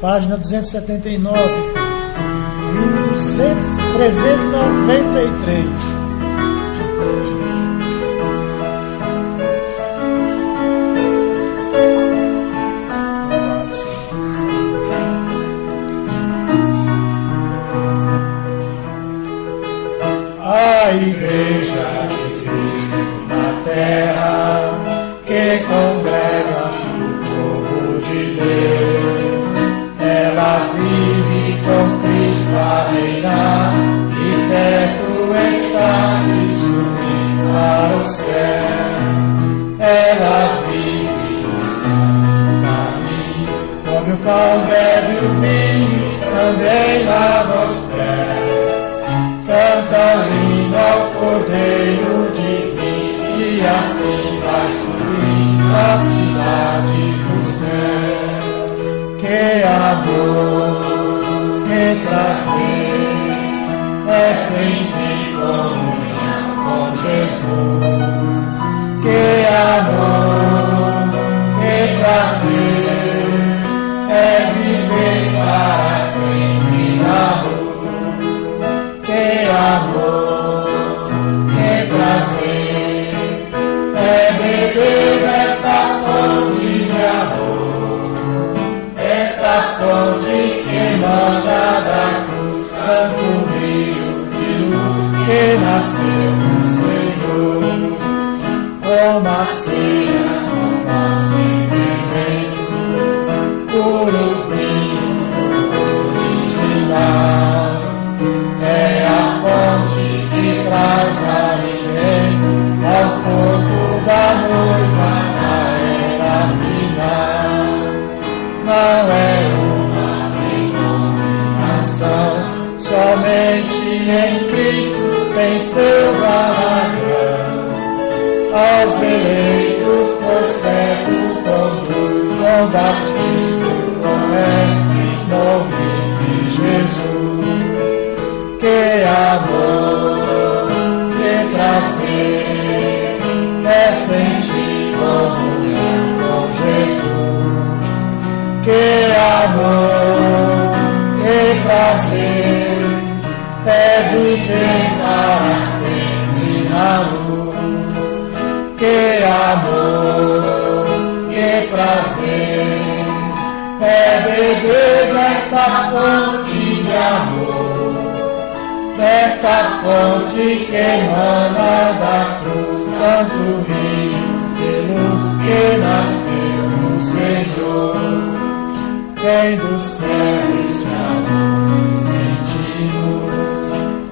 página 279, livro 393. A Igreja de Cristo na terra, que congrega o povo de Deus, ela vive com Cristo a reinar, e perto está de subir para o céu. Ela vive no santo caminho, come o pão, bebe o vinho, também lava os pés. Canta lindo ao Cordeiro Divino, e assim vai subir a cidade do céu. Que amor, que prazer, é sentir comunhão com Jesus. Que amor, que prazer, é viver para sempre na luz. Que amor, que prazer, é beber desta fonte de amor, esta fonte que emana da cruz, santo rio de luz, que nasceu no Senhor. Toma a ceia com nosso entendimento, puro vinho original. É a fonte que traz alimento ao corpo da noiva na era final. Não é uma denominação, somente em Cristo tem seu galardão. Aos eleitos por certo conduz, com batismo correto em nome de Jesus. Que amor, que prazer, é sentir comunhão com Jesus. Que amor, que prazer, é viver para sempre na luz. Que amor, que prazer, é beber desta fonte de amor, desta fonte que emana da cruz, santo rio de luz que nasceu no Senhor. Vem do céu este amor sentimos,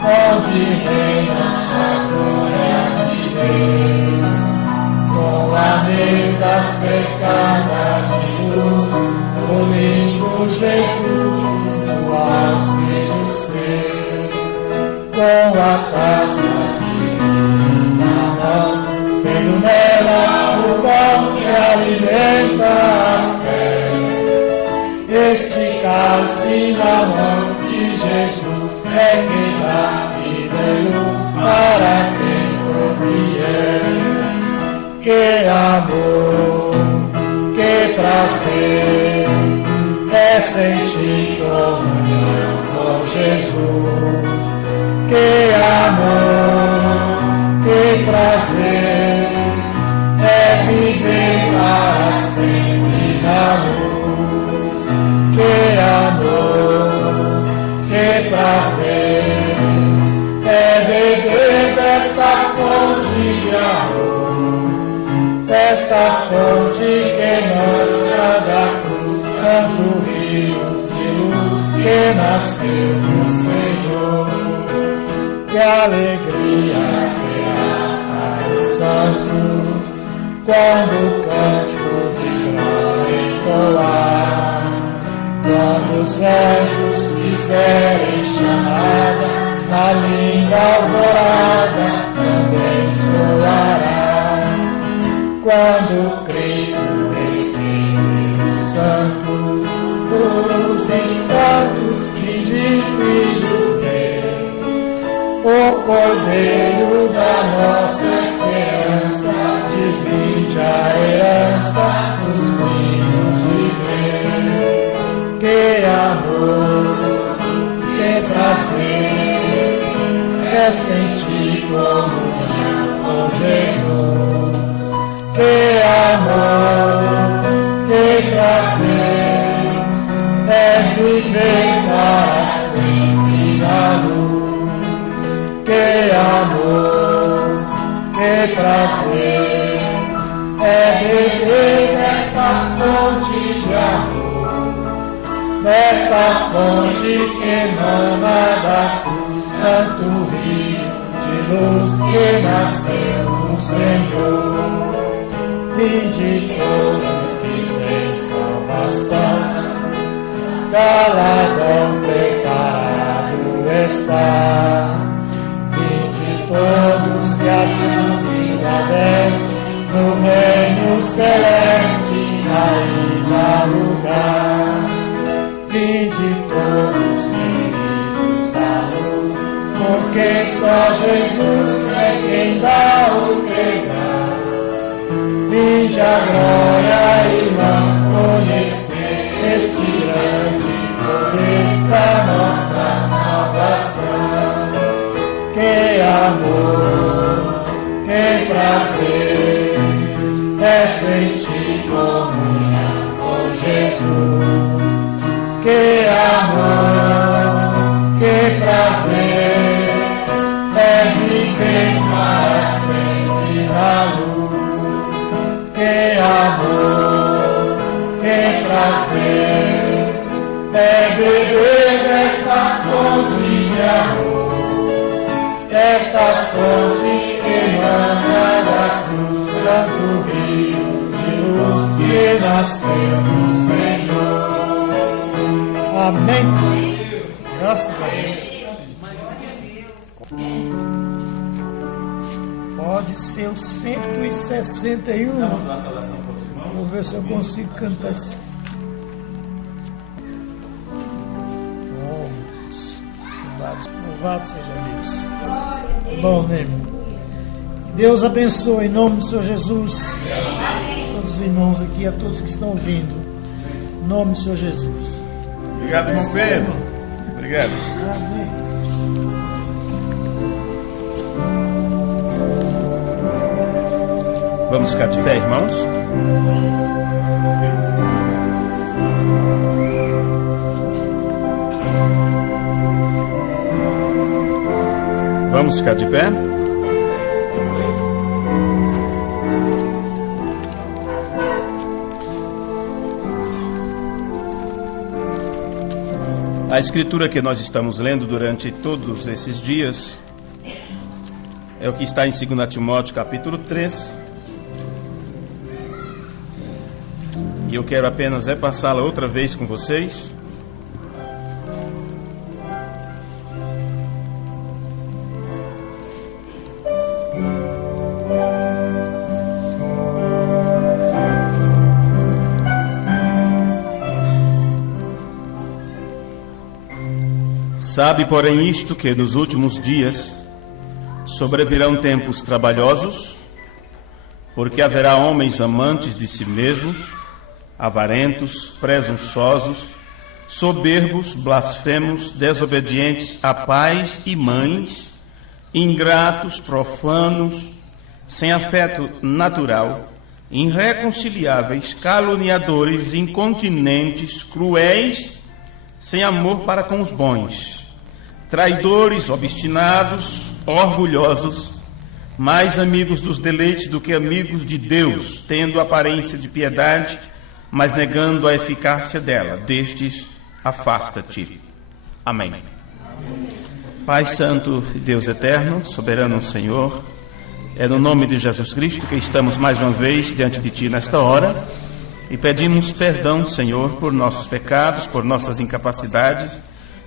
onde reina a glória de Deus. Com a mesa cercada de luz, o lindo Jesus aos filhos seus. Com a taça de vinho na mão, tendo nela o pão que alimenta a fé. Este cálice na mão de Jesus é quem dá vida e luz para quem for fiel. Que amor, que prazer, é sentir comunhão com Jesus. Que amor, que prazer, é viver para sempre na luz. Que amor, que prazer, é beber desta fonte de amor, desta fonte que emana da cruz, santo rio de luz que nasceu no Senhor. Que alegria será para os santos quando o cântico de glória entoar, quando os anjos fizerem chamada, na linda alvorada também soará. Quando Cristo descer os santos, os encantos e despidos dele, o Cordeiro da nossa esperança divide a herança dos filhos de Deus. Que é sentir comunhão com Jesus. Que amor, que prazer, é viver para sempre na luz. Que amor, que prazer, é beber desta fonte de amor, desta fonte que emana da cruz, santo rio de luz que nasceu no Senhor. Vinde todos que têm salvação, galardão preparado está. Vinde todos que a vida deste, no reino celeste ainda lugar. Vinde todos queridos da luz, porque só Jesus é quem dá o pegar. Vinde a glória, irmão, conhecer este grande poder da nossa salvação. Que amor, que prazer, é sentir comunhão com Jesus. Que amor, que prazer, é viver para sempre na luz. Que amor, que prazer, é beber desta fonte de amor, desta fonte que emana da cruz, santo rio de luz que nasceu no Senhor. Amém. Graças a Deus. Pode ser o 161. Vou ver se eu consigo cantar esse. Louvado seja Deus. Bom, né? Deus abençoe em nome do Senhor Jesus. A todos os irmãos aqui, a todos que estão ouvindo. Em nome do Senhor Jesus. Obrigado, irmão Pedro. Obrigado. Amém. Vamos ficar de pé, irmãos. Vamos ficar de pé. A escritura que nós estamos lendo durante todos esses dias é o que está em 2 Timóteo capítulo 3. E eu quero apenas repassá-la outra vez com vocês. Sabe, porém, isto, que nos últimos dias sobrevirão tempos trabalhosos, porque haverá homens amantes de si mesmos, avarentos, presunçosos, soberbos, blasfemos, desobedientes a pais e mães, ingratos, profanos, sem afeto natural, irreconciliáveis, caluniadores, incontinentes, cruéis, sem amor para com os bons, traidores, obstinados, orgulhosos, mais amigos dos deleites do que amigos de Deus, tendo aparência de piedade, mas negando a eficácia dela. Destes, afasta-te. Amém. Pai Santo e Deus Eterno, soberano Senhor, é no nome de Jesus Cristo que estamos mais uma vez diante de Ti nesta hora e pedimos perdão, Senhor, por nossos pecados, por nossas incapacidades,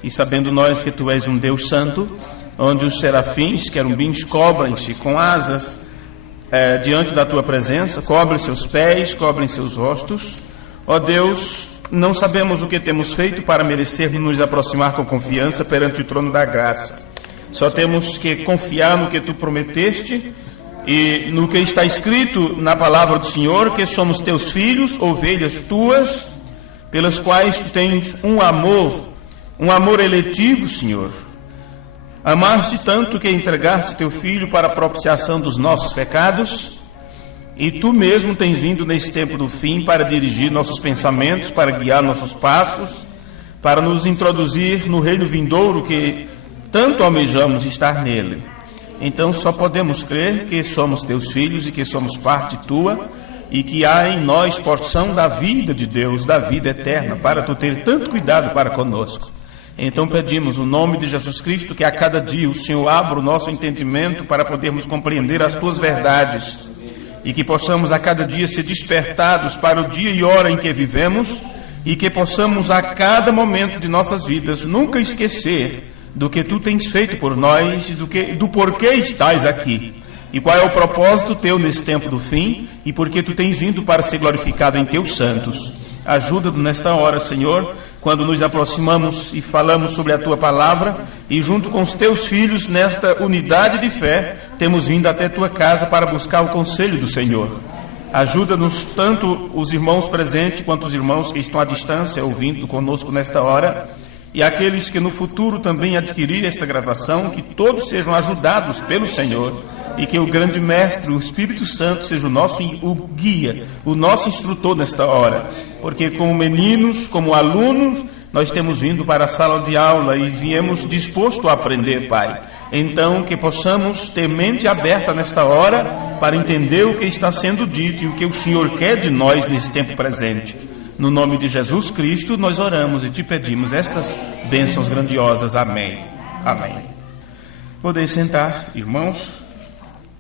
e sabendo nós que Tu és um Deus santo, onde os serafins, querubins, cobrem-se com asas diante da Tua presença, cobrem seus pés, cobrem seus rostos. Ó Deus, não sabemos o que temos feito para merecer nos aproximar com confiança perante o trono da graça. Só temos que confiar no que Tu prometeste e no que está escrito na palavra do Senhor, que somos Teus filhos, ovelhas Tuas, pelas quais Tu tens um amor eletivo, Senhor. Amaste tanto que entregaste teu Filho para a propiciação dos nossos pecados, e tu mesmo tens vindo nesse tempo do fim para dirigir nossos pensamentos, para guiar nossos passos, para nos introduzir no reino vindouro que tanto almejamos estar nele. Então só podemos crer que somos teus filhos e que somos parte tua, e que há em nós porção da vida de Deus, da vida eterna, para tu ter tanto cuidado para conosco. Então pedimos no nome de Jesus Cristo que a cada dia o Senhor abra o nosso entendimento para podermos compreender as tuas verdades, e que possamos a cada dia ser despertados para o dia e hora em que vivemos, e que possamos a cada momento de nossas vidas nunca esquecer do que tu tens feito por nós, do porquê estás aqui, e qual é o propósito teu nesse tempo do fim, e porque tu tens vindo para ser glorificado em teus santos. Ajuda-nos nesta hora, Senhor, quando nos aproximamos e falamos sobre a Tua palavra, e junto com os Teus filhos, nesta unidade de fé, temos vindo até Tua casa para buscar o conselho do Senhor. Ajuda-nos, tanto os irmãos presentes, quanto os irmãos que estão à distância, ouvindo conosco nesta hora, e aqueles que no futuro também adquirirem esta gravação, que todos sejam ajudados pelo Senhor, e que o grande Mestre, o Espírito Santo, seja o guia, o nosso instrutor nesta hora, porque como meninos, como alunos, nós temos vindo para a sala de aula e viemos disposto a aprender, Pai. Então, que possamos ter mente aberta nesta hora para entender o que está sendo dito e o que o Senhor quer de nós nesse tempo presente. No nome de Jesus Cristo, nós oramos e te pedimos estas bênçãos grandiosas. Amém. Amém. Podem sentar, irmãos.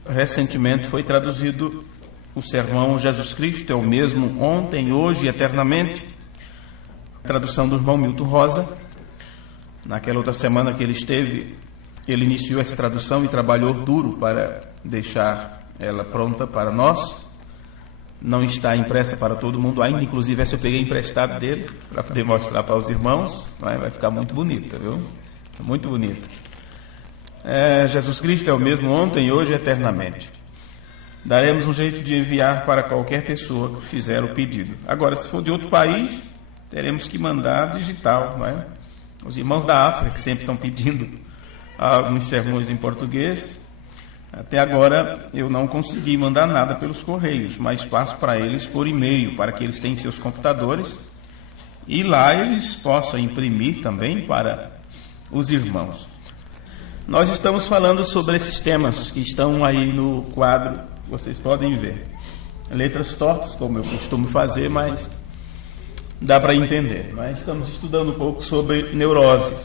Recentemente foi traduzido o sermão Jesus Cristo é o mesmo ontem, hoje e eternamente. Tradução do irmão Milton Rosa. Naquela outra semana que ele esteve, ele iniciou essa tradução e trabalhou duro para deixar ela pronta para nós. Não está impressa para todo mundo ainda, inclusive essa eu peguei emprestado dele para poder mostrar para os irmãos. Vai ficar muito bonita, viu? Muito bonita. Jesus Cristo é o mesmo ontem, hoje e eternamente. Daremos um jeito de enviar para qualquer pessoa que fizer o pedido. Agora, se for de outro país, teremos que mandar digital, não é? Os irmãos da África que sempre estão pedindo alguns sermões em português. Até agora eu não consegui mandar nada pelos correios, mas passo para eles por e-mail, para que eles tenham seus computadores e lá eles possam imprimir também para os irmãos. Nós estamos falando sobre esses temas que estão aí no quadro, vocês podem ver. Letras tortas, como eu costumo fazer, mas dá para entender. Nós estamos estudando um pouco sobre neuroses.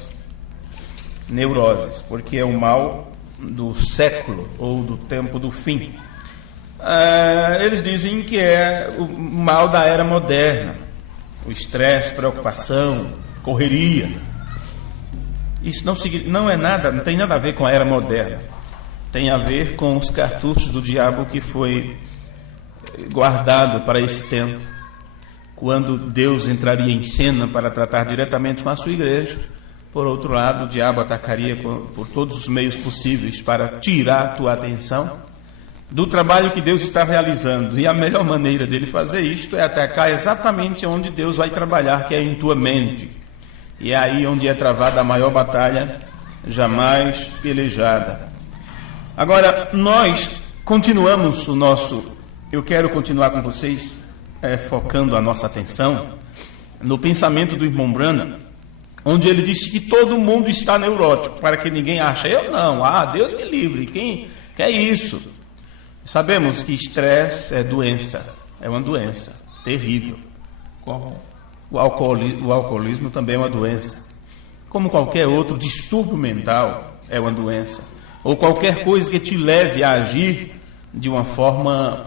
Neuroses, porque é o mal do século ou do tempo do fim. Eles dizem que é o mal da era moderna. O estresse, preocupação, correria. Isso não é nada, não tem nada a ver com a era moderna. Tem a ver com os cartuchos do diabo que foi guardado para esse tempo, quando Deus entraria em cena para tratar diretamente com a sua igreja. Por outro lado, o diabo atacaria por todos os meios possíveis para tirar a tua atenção do trabalho que Deus está realizando. E a melhor maneira dele fazer isto é atacar exatamente onde Deus vai trabalhar, que é em tua mente. E é aí onde é travada a maior batalha jamais pelejada. Agora, nós continuamos o nosso... Eu quero continuar com vocês, focando a nossa atenção no pensamento do irmão Branham, onde ele disse que todo mundo está neurótico, para que ninguém ache, eu não, Deus me livre, quem quer isso? Sabemos que estresse é doença, é uma doença terrível. O alcoolismo também é uma doença. Como qualquer outro distúrbio mental é uma doença. Ou qualquer coisa que te leve a agir de uma forma,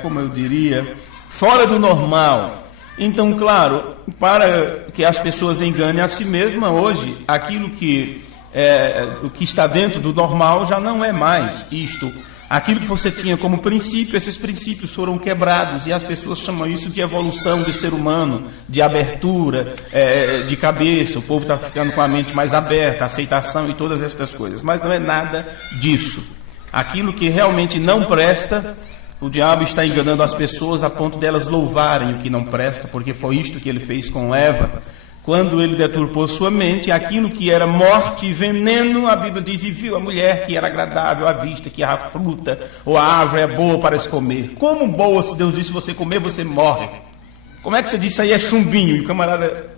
como eu diria, fora do normal. Então, claro, para que as pessoas enganem a si mesmas, hoje, aquilo que o que está dentro do normal já não é mais isto. Aquilo que você tinha como princípio, esses princípios foram quebrados e as pessoas chamam isso de evolução do ser humano, de abertura de cabeça. O povo está ficando com a mente mais aberta, aceitação e todas estas coisas. Mas não é nada disso. Aquilo que realmente não presta, o diabo está enganando as pessoas a ponto delas louvarem o que não presta, porque foi isto que ele fez com Eva. quando ele deturpou sua mente, aquilo que era morte e veneno, a Bíblia diz, e viu a mulher que era agradável à vista, que a fruta ou a árvore é boa para se comer. Como boa, se Deus disse, se você comer, você morre. Como é que você diz isso aí é chumbinho? E o camarada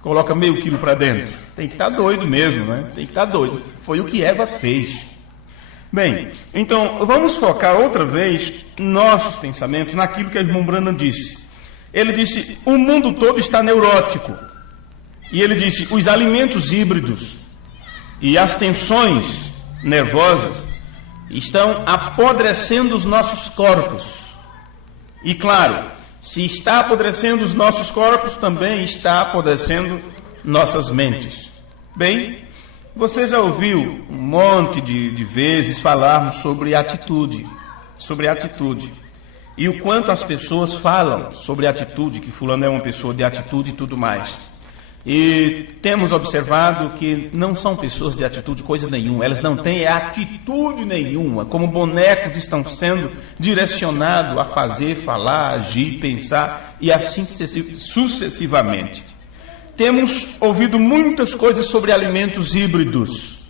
coloca meio quilo para dentro. Tem que estar doido mesmo, né? Tem que estar doido. Foi o que Eva fez. Bem, então vamos focar outra vez nossos pensamentos naquilo que a irmã Branham disse. Ele disse, o mundo todo está neurótico. E ele disse, os alimentos híbridos e as tensões nervosas estão apodrecendo os nossos corpos. E claro, se está apodrecendo os nossos corpos, também está apodrecendo nossas mentes. Bem, você já ouviu um monte de vezes falarmos sobre atitude. E o quanto as pessoas falam sobre atitude, que fulano é uma pessoa de atitude e tudo mais. E temos observado que não são pessoas de atitude coisa nenhuma, elas não têm atitude nenhuma, como bonecos estão sendo direcionados a fazer, falar, agir, pensar e assim sucessivamente. Temos ouvido muitas coisas sobre alimentos híbridos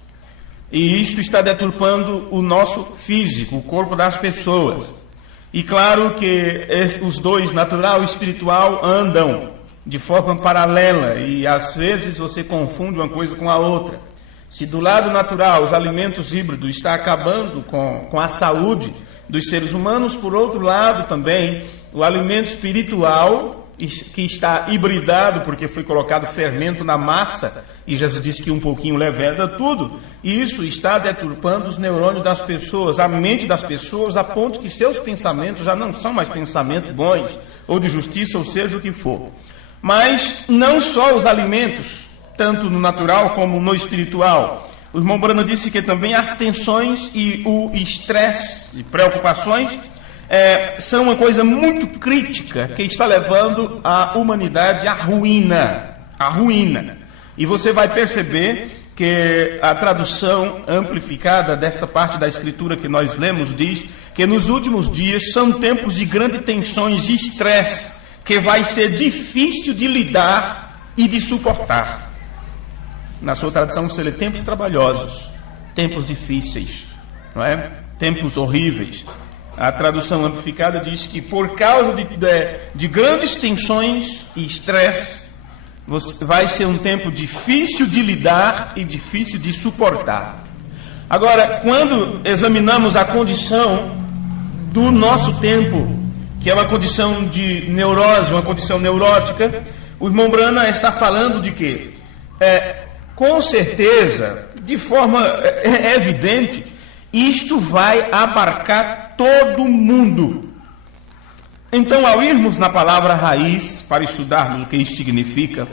e isto está deturpando o nosso físico, o corpo das pessoas. E claro que os dois, natural e espiritual, andam de forma paralela e às vezes você confunde uma coisa com a outra. Se do lado natural os alimentos híbridos estão acabando com a saúde dos seres humanos, por outro lado também o alimento espiritual que está hibridado porque foi colocado fermento na massa e Jesus disse que um pouquinho leveda tudo, e isso está deturpando os neurônios das pessoas, a mente das pessoas, a ponto que seus pensamentos já não são mais pensamentos bons ou de justiça, ou seja o que for. Mas não só os alimentos, tanto no natural como no espiritual. O irmão Branham disse que também as tensões e o estresse e preocupações são uma coisa muito crítica que está levando a humanidade à ruína. E você vai perceber que a tradução amplificada desta parte da Escritura que nós lemos diz que nos últimos dias são tempos de grandes tensões e estresse, que vai ser difícil de lidar e de suportar. Na sua tradução você lê tempos trabalhosos, tempos difíceis, não é? Tempos horríveis. A tradução amplificada diz que por causa de grandes tensões e estresse, vai ser um tempo difícil de lidar e difícil de suportar. Agora, quando examinamos a condição do nosso tempo, que é uma condição de neurose, uma condição neurótica, o irmão Branham está falando de quê? Com certeza, de forma evidente, isto vai abarcar todo mundo. Então, ao irmos na palavra raiz, para estudarmos o que isso significa,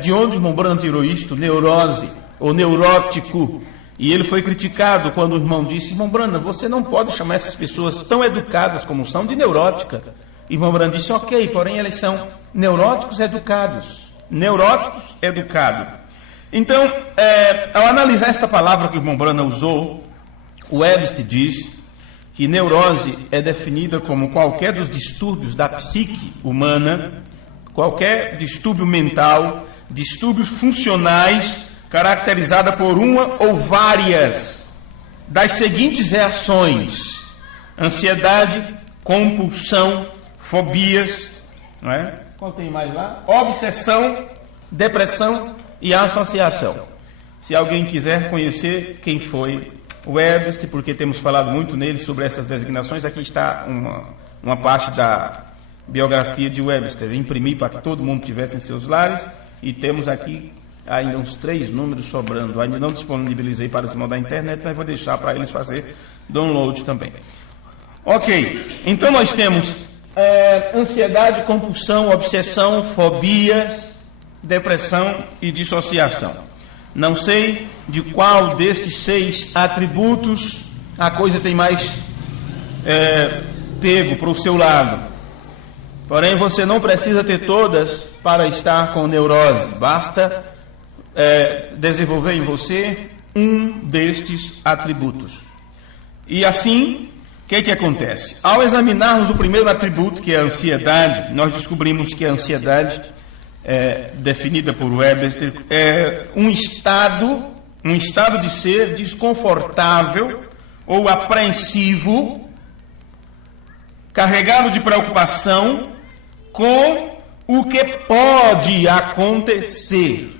de onde o irmão Branham tirou isto? Neurose, ou neurótico. E ele foi criticado quando o irmão disse, irmão Branham, você não pode chamar essas pessoas tão educadas como são de neurótica. Irmão Branham disse, ok, porém eles são neuróticos educados. Então, ao analisar esta palavra que o irmão Branham usou, o Webster diz que neurose é definida como qualquer dos distúrbios da psique humana, qualquer distúrbio mental, distúrbios funcionais, caracterizada por uma ou várias das seguintes reações: ansiedade, compulsão, fobias, não é? Qual tem mais lá? Obsessão, depressão e associação. Se alguém quiser conhecer quem foi o Webster, porque temos falado muito nele sobre essas designações, aqui está uma parte da biografia de Webster. Imprimi para que todo mundo tivesse em seus lares, e temos aqui ainda uns 3 números sobrando. Ainda não disponibilizei para os irmãos da internet, mas vou deixar para eles fazer download também. Ok, então nós temos ansiedade, compulsão, obsessão, fobia, depressão e dissociação. Não sei de qual destes 6 atributos a coisa tem mais pego para o seu lado. Porém, você não precisa ter todas para estar com neurose. Basta desenvolver em você um destes atributos. E assim, o que acontece? Ao examinarmos o primeiro atributo, que é a ansiedade, nós descobrimos que a ansiedade definida por Webster, é um estado de ser desconfortável ou apreensivo, carregado de preocupação com o que pode acontecer.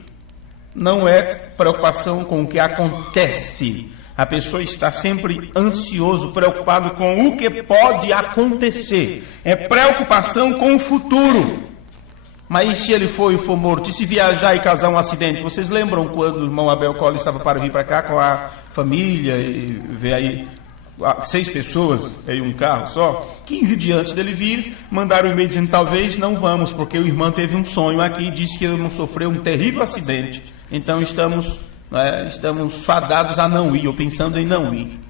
Não é preocupação com o que acontece. A pessoa está sempre ansioso, preocupado com o que pode acontecer. É preocupação com o futuro. Mas e se ele for morto? E se viajar e causar um acidente? Vocês lembram quando o irmão Abel Collins estava para vir para cá com a família e ver aí 6 pessoas em um carro só? 15 dias antes dele vir, mandaram um e-mail dizendo: talvez não vamos, porque o irmão teve um sonho aqui e disse que ele não sofreu um terrível acidente. Então estamos fadados a não ir, ou pensando em não ir.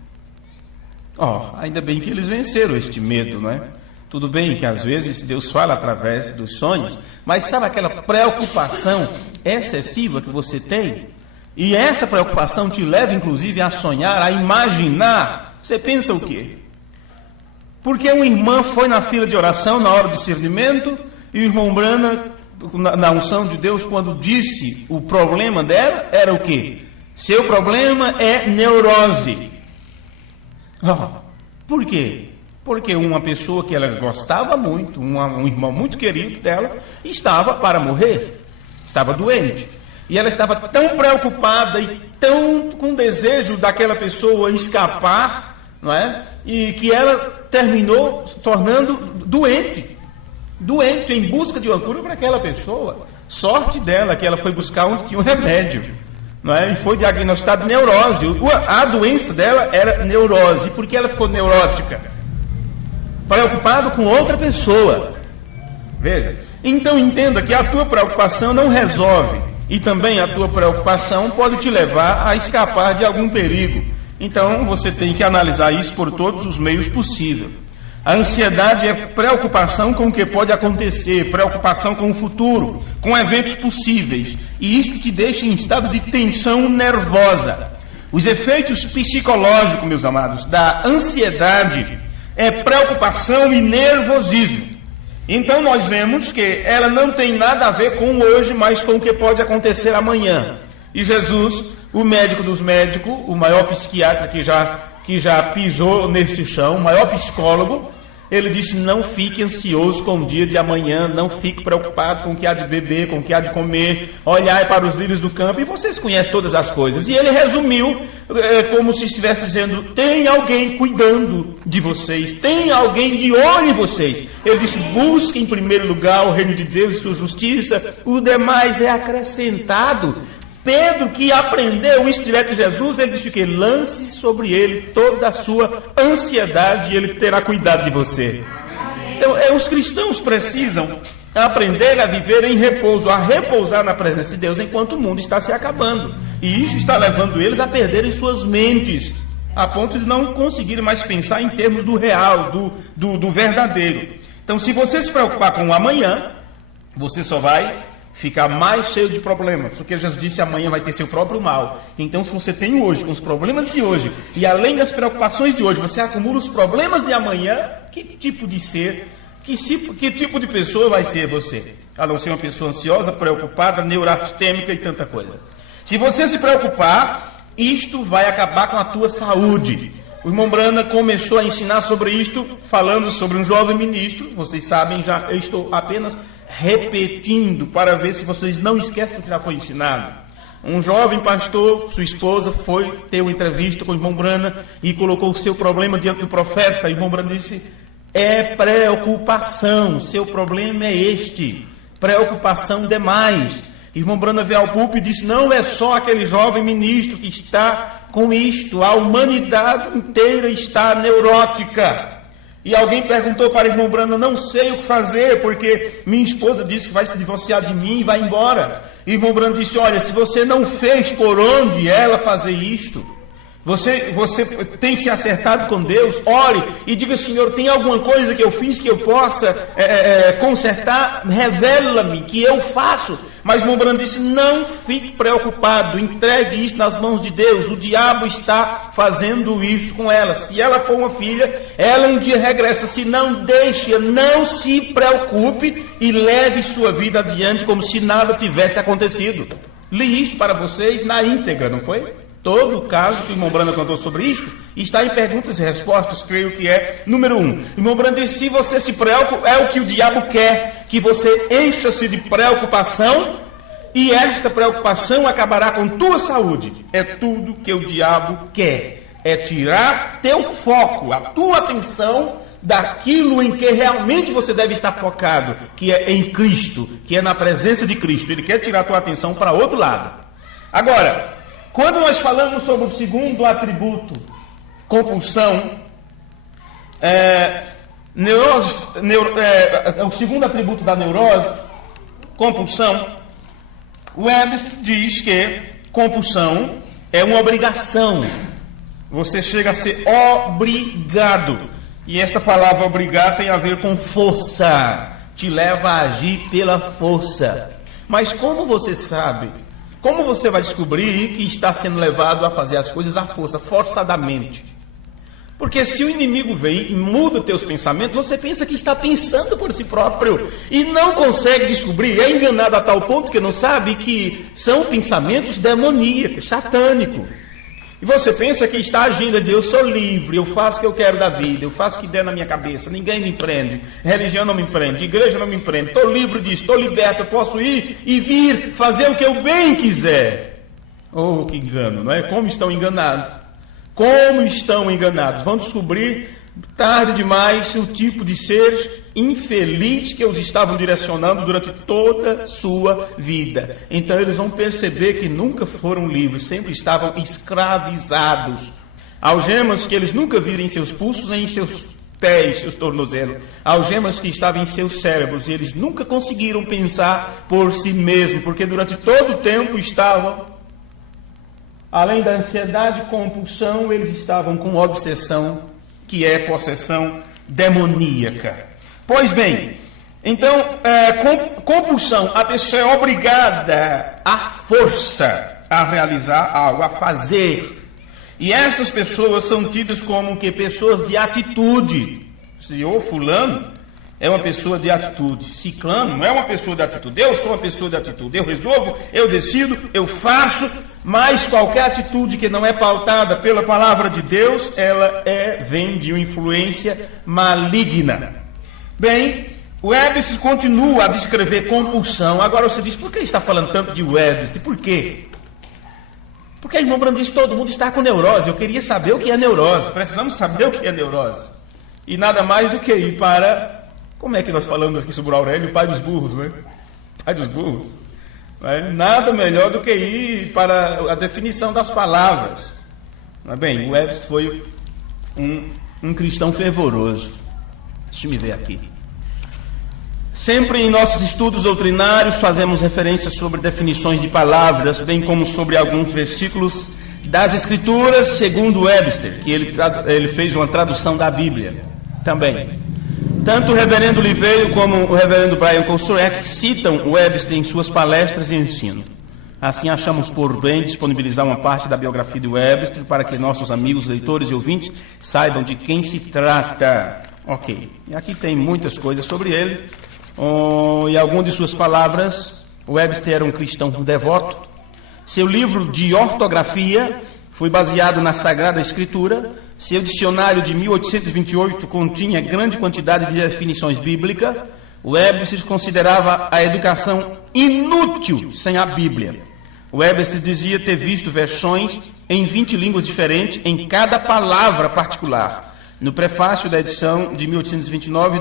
Ainda bem que eles venceram este medo, não é? Tudo bem que às vezes Deus fala através dos sonhos, mas sabe aquela preocupação excessiva que você tem? E essa preocupação te leva inclusive a sonhar, a imaginar. Você pensa o quê? Porque uma irmã foi na fila de oração na hora do discernimento, e o irmão Brana, na unção de Deus, quando disse o problema dela, era o quê? Seu problema é neurose. Por quê? Porque uma pessoa que ela gostava muito, um irmão muito querido dela, estava para morrer, estava doente. E ela estava tão preocupada e tão com desejo daquela pessoa escapar, não é? E que ela terminou se tornando doente, em busca de uma cura para aquela pessoa. Sorte dela que ela foi buscar onde tinha um remédio, não é? E foi diagnosticada neurose. A doença dela era neurose. Por que ela ficou neurótica? Preocupado com outra pessoa. Veja, então entenda que a tua preocupação não resolve, e também a tua preocupação pode te levar a escapar de algum perigo. Então você tem que analisar isso por todos os meios possíveis. A ansiedade é preocupação com o que pode acontecer, preocupação com o futuro, com eventos possíveis, e isso te deixa em estado de tensão nervosa. Os efeitos psicológicos, meus amados, da ansiedade é preocupação e nervosismo. Então nós vemos que ela não tem nada a ver com hoje, mas com o que pode acontecer amanhã. E Jesus, o médico dos médicos, o maior psiquiatra que já pisou neste chão, o maior psicólogo, ele disse: não fique ansioso com o dia de amanhã, não fique preocupado com o que há de beber, com o que há de comer, olhai para os lírios do campo, e vocês conhecem todas as coisas. E ele resumiu como se estivesse dizendo: tem alguém cuidando de vocês, tem alguém de olho em vocês. Ele disse: busquem em primeiro lugar o reino de Deus e sua justiça, o demais é acrescentado. Pedro, que aprendeu isso direto de Jesus, ele disse que lance sobre ele toda a sua ansiedade e ele terá cuidado de você. Então, os cristãos precisam aprender a viver em repouso, a repousar na presença de Deus enquanto o mundo está se acabando. E isso está levando eles a perderem suas mentes, a ponto de não conseguirem mais pensar em termos do real, do verdadeiro. Então, se você se preocupar com o amanhã, você só vai ficar mais cheio de problemas, porque Jesus disse: amanhã vai ter seu próprio mal. Então, se você tem hoje, com os problemas de hoje, e além das preocupações de hoje, você acumula os problemas de amanhã, que tipo de ser, que tipo de pessoa vai ser você? A não ser uma pessoa ansiosa, preocupada, neurastêmica e tanta coisa. Se você se preocupar, isto vai acabar com a tua saúde. O irmão Brana começou a ensinar sobre isto, falando sobre um jovem ministro. Vocês sabem, eu estou apenas repetindo para ver se vocês não esquecem do que já foi ensinado. Um jovem pastor, sua esposa, foi ter uma entrevista com o irmão Brana e colocou o seu problema diante do profeta. O irmão Brana disse: é preocupação, seu problema é este, preocupação demais. O irmão Brana veio ao púlpito e disse: não é só aquele jovem ministro que está com isto, a humanidade inteira está neurótica. E alguém perguntou para o irmão Brana: não sei o que fazer, porque minha esposa disse que vai se divorciar de mim e vai embora. E o irmão Brana disse: olha, se você não fez por onde ela fazer isto, você tem se acertado com Deus, ore e diga: Senhor, tem alguma coisa que eu fiz que eu possa consertar? Revela-me que eu faço, Mas irmão Branham disse, não fique preocupado, entregue isso nas mãos de Deus, o diabo está fazendo isso com ela. Se ela for uma filha, ela um dia regressa, se não, deixe-a, não se preocupe e leve sua vida adiante como se nada tivesse acontecido. Li isto para vocês na íntegra, não foi? Todo o caso que o irmão Branham contou sobre isto está em perguntas e respostas, creio que é número 1. O irmão Branham disse, se você se preocupa, é o que o diabo quer, que você encha-se de preocupação, e esta preocupação acabará com tua saúde. É tudo que o diabo quer, é tirar teu foco, a tua atenção daquilo em que realmente você deve estar focado, que é em Cristo, que é na presença de Cristo. Ele quer tirar a tua atenção para outro lado. Agora, quando nós falamos sobre o segundo atributo, compulsão, o segundo atributo da neurose, compulsão, o Webster diz que compulsão é uma obrigação. Você chega a ser obrigado. E esta palavra obrigar tem a ver com força. Te leva a agir pela força. Mas como você sabe? Como você vai descobrir que está sendo levado a fazer as coisas à força, forçadamente? Porque se o inimigo vem e muda teus pensamentos, você pensa que está pensando por si próprio e não consegue descobrir, é enganado a tal ponto que não sabe que são pensamentos demoníacos, satânicos. E você pensa que está agindo de eu sou livre, eu faço o que eu quero da vida, eu faço o que der na minha cabeça, ninguém me prende, religião não me prende, igreja não me prende, estou livre disso, estou liberto, eu posso ir e vir, fazer o que eu bem quiser. Oh, que engano, não é? Como estão enganados? Como estão enganados? Vão descobrir tarde demais o tipo de ser infeliz que os estavam direcionando durante toda a sua vida. Então eles vão perceber que nunca foram livres, sempre estavam escravizados. Algemas que eles nunca viram em seus pulsos nem em seus pés, seus tornozelos. Algemas que estavam em seus cérebros e eles nunca conseguiram pensar por si mesmos, porque durante todo o tempo estavam, além da ansiedade e compulsão, eles estavam com obsessão, que é possessão demoníaca. Pois bem, então, compulsão, a pessoa é obrigada à força a realizar algo, a fazer. E essas pessoas são tidas como que pessoas de atitude. Se o fulano é uma pessoa de atitude, ciclano não é uma pessoa de atitude, eu sou uma pessoa de atitude, eu resolvo, eu decido, eu faço, mas qualquer atitude que não é pautada pela palavra de Deus, ela vem de uma influência maligna. Bem, Webster continua a descrever compulsão. Agora você diz, por que está falando tanto de Webster? Por quê? Porque a irmã Branham diz, todo mundo está com neurose. Eu queria saber o que é neurose. Precisamos saber o que é neurose. E nada mais do que ir para... Como é que nós falamos aqui sobre o Aurélio? O pai dos burros, né? Pai dos burros. Nada melhor do que ir para a definição das palavras. Mas bem, o Webster foi um cristão fervoroso. Deixa eu me ver aqui. Sempre em nossos estudos doutrinários fazemos referência sobre definições de palavras, bem como sobre alguns versículos das Escrituras, segundo Webster, que ele fez uma tradução da Bíblia também. Tanto o reverendo Oliveira como o reverendo Brian Kosuek citam Webster em suas palestras e ensino. Assim, achamos por bem disponibilizar uma parte da biografia de Webster para que nossos amigos, leitores e ouvintes saibam de quem se trata. Ok, e aqui tem muitas coisas sobre ele. E algumas de suas palavras, Webster era um cristão devoto. Seu livro de ortografia foi baseado na Sagrada Escritura. Seu dicionário de 1828 continha grande quantidade de definições bíblicas. Webster considerava a educação inútil sem a Bíblia. Webster dizia ter visto versões em 20 línguas diferentes em cada palavra particular. No prefácio da edição de 1829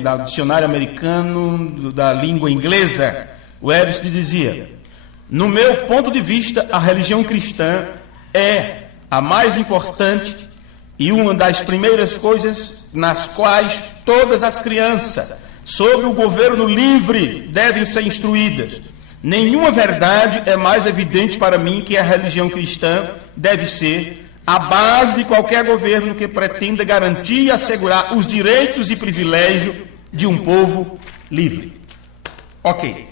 do Dicionário Americano da Língua Inglesa, Webster dizia: no meu ponto de vista, a religião cristã é a mais importante e uma das primeiras coisas nas quais todas as crianças, sob o governo livre, devem ser instruídas. Nenhuma verdade é mais evidente para mim que a religião cristã deve ser a base de qualquer governo que pretenda garantir e assegurar os direitos e privilégios de um povo livre. Ok.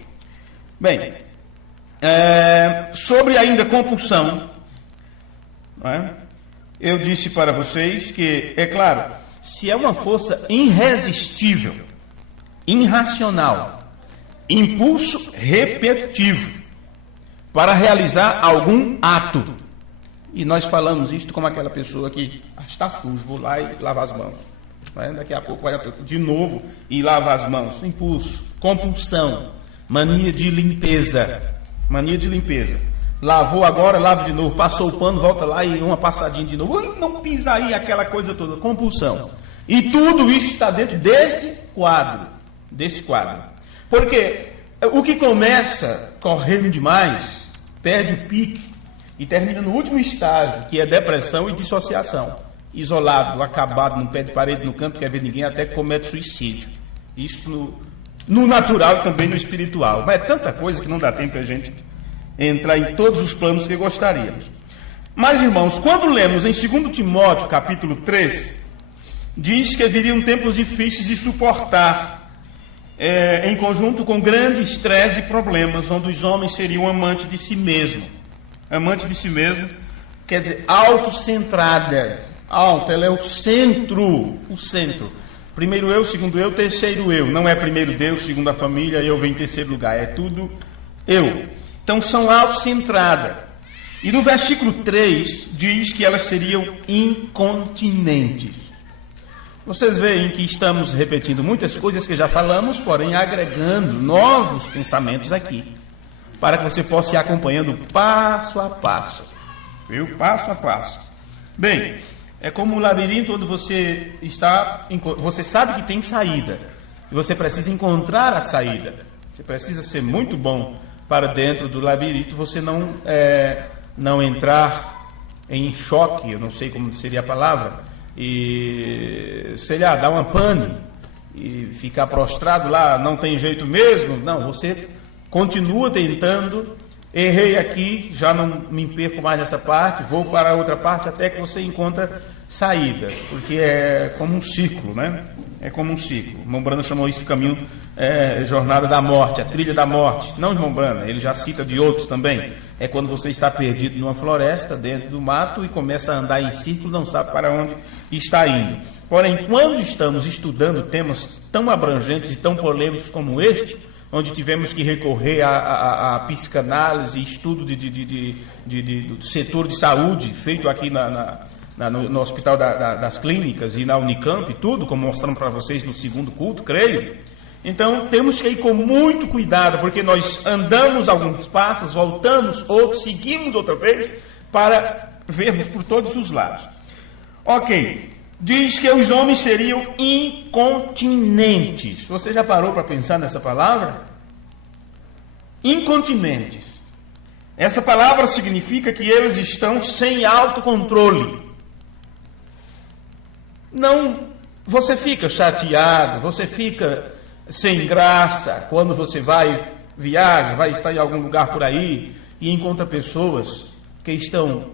Bem, sobre ainda compulsão, não é? Eu disse para vocês que, é claro, se é uma força irresistível, irracional, impulso repetitivo para realizar algum ato, e nós falamos isto como aquela pessoa que está sujo, vou lá e lavar as mãos, né? Daqui a pouco vai de novo e lavar as mãos. Impulso, compulsão, mania de limpeza, lavou agora, lava de novo, passou o pano, volta lá e uma passadinha de novo, não pisa aí, aquela coisa toda, compulsão. E tudo isso está dentro deste quadro. Porque o que começa correndo demais, perde o pique e termina no último estágio, que é depressão e dissociação. Isolado, acabado, num pé de parede, no canto, não quer ver ninguém, até comete suicídio. Isso no natural e também no espiritual. Mas é tanta coisa que não dá tempo a gente entrar em todos os planos que gostaríamos. Mas, irmãos, quando lemos em 2 Timóteo, capítulo 3, diz que viriam tempos difíceis de suportar, em conjunto com grande estresse e problemas, onde os homens seriam amantes de si mesmo. Amante de si mesmo, quer dizer, autocentrada. Ela é o centro. Primeiro eu, segundo eu, terceiro eu. Não é primeiro Deus, segundo a família, eu venho em terceiro lugar. É tudo eu. Então são autocentradas. E no versículo 3 diz que elas seriam incontinentes. Vocês veem que estamos repetindo muitas coisas que já falamos, porém agregando novos pensamentos aqui, para que você possa ir acompanhando passo a passo. Viu? Passo a passo. Bem, é como um labirinto onde você sabe que tem saída, e você precisa encontrar a saída. Você precisa ser muito bom para dentro do labirinto, você não entrar em choque, eu não sei como seria a palavra, e, sei lá, dar uma pane e ficar prostrado lá, não tem jeito mesmo. Não, você continua tentando. Errei aqui, já não me perco mais nessa parte, vou para a outra parte até que você encontra saída, porque é como um ciclo, né? É como um ciclo. O irmão Brana chamou isso de caminho, jornada da morte, a trilha da morte. Não, irmão Brana, ele já cita de outros também. É quando você está perdido numa floresta, dentro do mato, e começa a andar em círculo, não sabe para onde está indo. Porém, quando estamos estudando temas tão abrangentes e tão polêmicos como este, onde tivemos que recorrer à psicanálise, estudo do setor de saúde, feito aqui no Hospital das Clínicas e na Unicamp, tudo, como mostramos para vocês no segundo culto, creio. Então, temos que ir com muito cuidado, porque nós andamos alguns passos, voltamos outros, seguimos outra vez, para vermos por todos os lados. Ok, diz que os homens seriam incontinentes. Você já parou para pensar nessa palavra? Incontinentes. Essa palavra significa que eles estão sem autocontrole. Não, você fica chateado, você fica sem graça quando você viaja, vai estar em algum lugar por aí e encontra pessoas que estão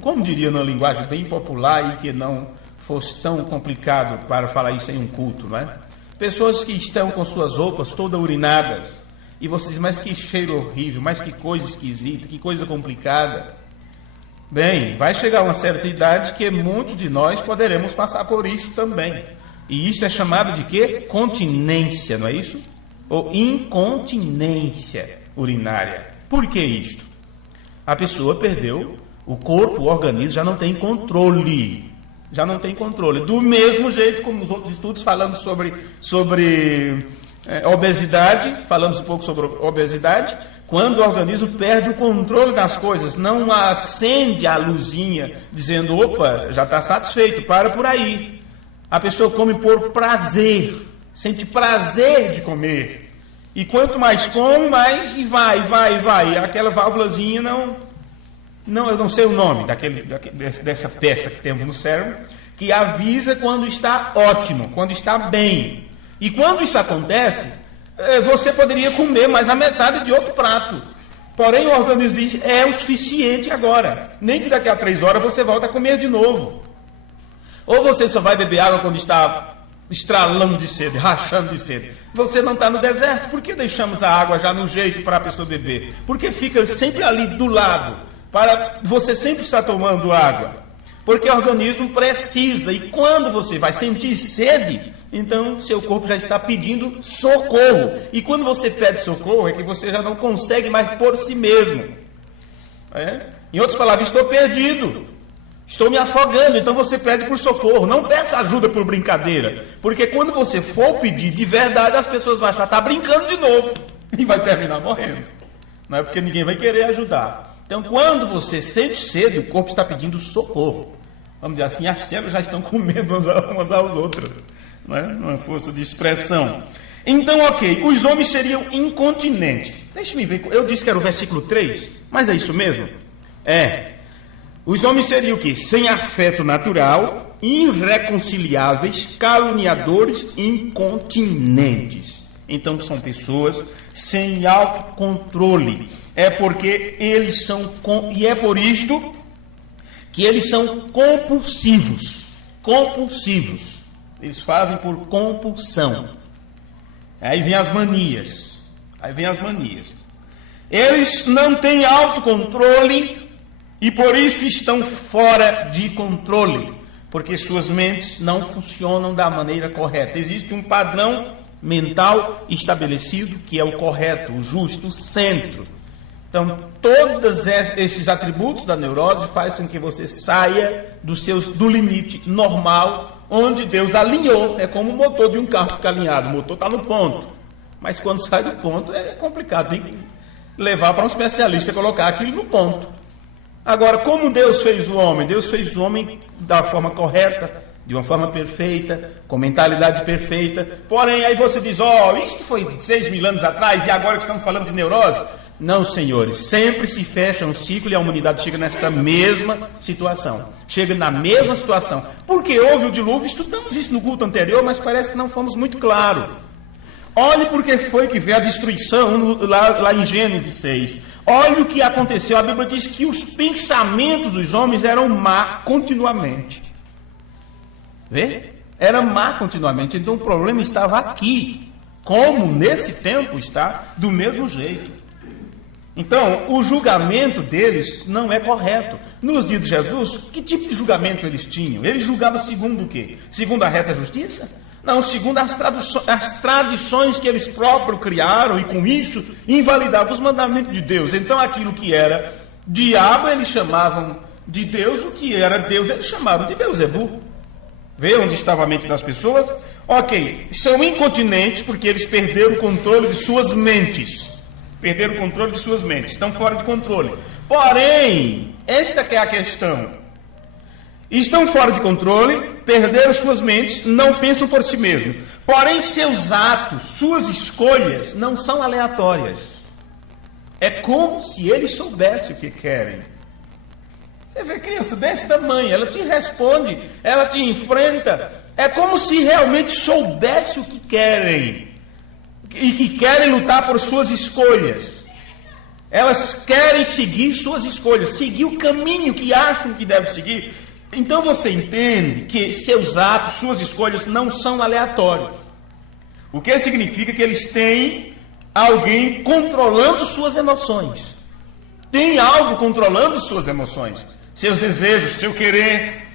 como diria na linguagem bem popular e que não fosse tão complicado para falar isso em um culto, não é? Pessoas que estão com suas roupas todas urinadas e você diz, mas que cheiro horrível, mas que coisa esquisita, que coisa complicada. Bem, vai chegar uma certa idade que muitos de nós poderemos passar por isso também. E isso é chamado de quê? Continência, não é isso? Ou incontinência urinária. Por que isto? A pessoa perdeu, o corpo, o organismo já não tem controle. Já não tem controle. Do mesmo jeito como nos outros estudos falando sobre obesidade, falamos um pouco sobre obesidade, quando o organismo perde o controle das coisas, não acende a luzinha dizendo, opa, já está satisfeito, para por aí. A pessoa come por prazer, sente prazer de comer. E quanto mais come, mais e vai. Aquela válvulazinha eu não sei o nome dessa peça que temos no cérebro, que avisa quando está ótimo, quando está bem. E quando isso acontece, você poderia comer mais a metade de outro prato. Porém, o organismo diz, é o suficiente agora. Nem que daqui a 3 horas você volta a comer de novo. Ou você só vai beber água quando está estralando de sede, rachando de sede. Você não está no deserto, por que deixamos a água já no jeito para a pessoa beber? Porque fica sempre ali do lado, para você sempre estar tomando água. Porque o organismo precisa, e quando você vai sentir sede, então seu corpo já está pedindo socorro. E quando você pede socorro, é que você já não consegue mais por si mesmo. Em outras palavras, estou perdido, estou me afogando, então você pede por socorro. Não peça ajuda por brincadeira, porque quando você for pedir de verdade, as pessoas vão achar que está brincando de novo e vai terminar morrendo. Não é porque ninguém vai querer ajudar. Então, quando você sente sede, o corpo está pedindo socorro. Vamos dizer assim, as células já estão comendo umas às outras, não é? Uma força de expressão. Então, ok, os homens seriam incontinentes. Deixa-me ver, eu disse que era o versículo 3, mas é isso mesmo? Os homens seriam o quê? Sem afeto natural, irreconciliáveis, caluniadores, incontinentes. Então são pessoas sem autocontrole. É porque eles são, e é por isto que eles são compulsivos. Compulsivos. Eles fazem por compulsão. Aí vem as manias. Eles não têm autocontrole e por isso estão fora de controle, porque suas mentes não funcionam da maneira correta. Existe um padrão mental estabelecido que é o correto, o justo, o centro. Então, todos esses atributos da neurose fazem com que você saia do limite normal, onde Deus alinhou. É como o motor de um carro ficar alinhado, o motor está no ponto. Mas quando sai do ponto é complicado, tem que levar para um especialista e colocar aquilo no ponto. Agora, como Deus fez o homem? Deus fez o homem da forma correta, de uma forma perfeita, com mentalidade perfeita. Porém, aí você diz, isto foi 6.000 anos atrás e agora que estamos falando de neurose? Não, senhores, sempre se fecha um ciclo e a humanidade chega nesta mesma situação. Chega na mesma situação. Porque houve o dilúvio, estudamos isso no culto anterior, mas parece que não fomos muito claros. Olhe porque foi que veio a destruição lá em Gênesis 6. Olhe o que aconteceu. A Bíblia diz que os pensamentos dos homens eram má continuamente. Vê? Era má continuamente. Então o problema estava aqui. Como nesse tempo está, do mesmo jeito. Então, o julgamento deles não é correto. Nos dias de Jesus, que tipo de julgamento eles tinham? Eles julgavam segundo o quê? Segundo a reta justiça? Não, segundo as tradições que eles próprios criaram e com isso invalidavam os mandamentos de Deus. Então, aquilo que era diabo, eles chamavam de Deus, o que era Deus, eles chamavam de Beelzebul. Vê onde estava a mente das pessoas? Ok, são incontinentes porque eles perderam o controle de suas mentes. Perderam o controle de suas mentes, estão fora de controle. Porém, esta que é a questão. Estão fora de controle, perderam suas mentes, não pensam por si mesmos. Porém, seus atos, suas escolhas não são aleatórias. É como se eles soubessem o que querem. Você vê criança desse tamanho, ela te responde, ela te enfrenta. É como se realmente soubesse o que querem. E que querem lutar por suas escolhas. Elas querem seguir suas escolhas, seguir o caminho que acham que devem seguir. Então você entende que seus atos, suas escolhas não são aleatórios. O que significa que eles têm alguém controlando suas emoções. Tem algo controlando suas emoções, seus desejos, seu querer.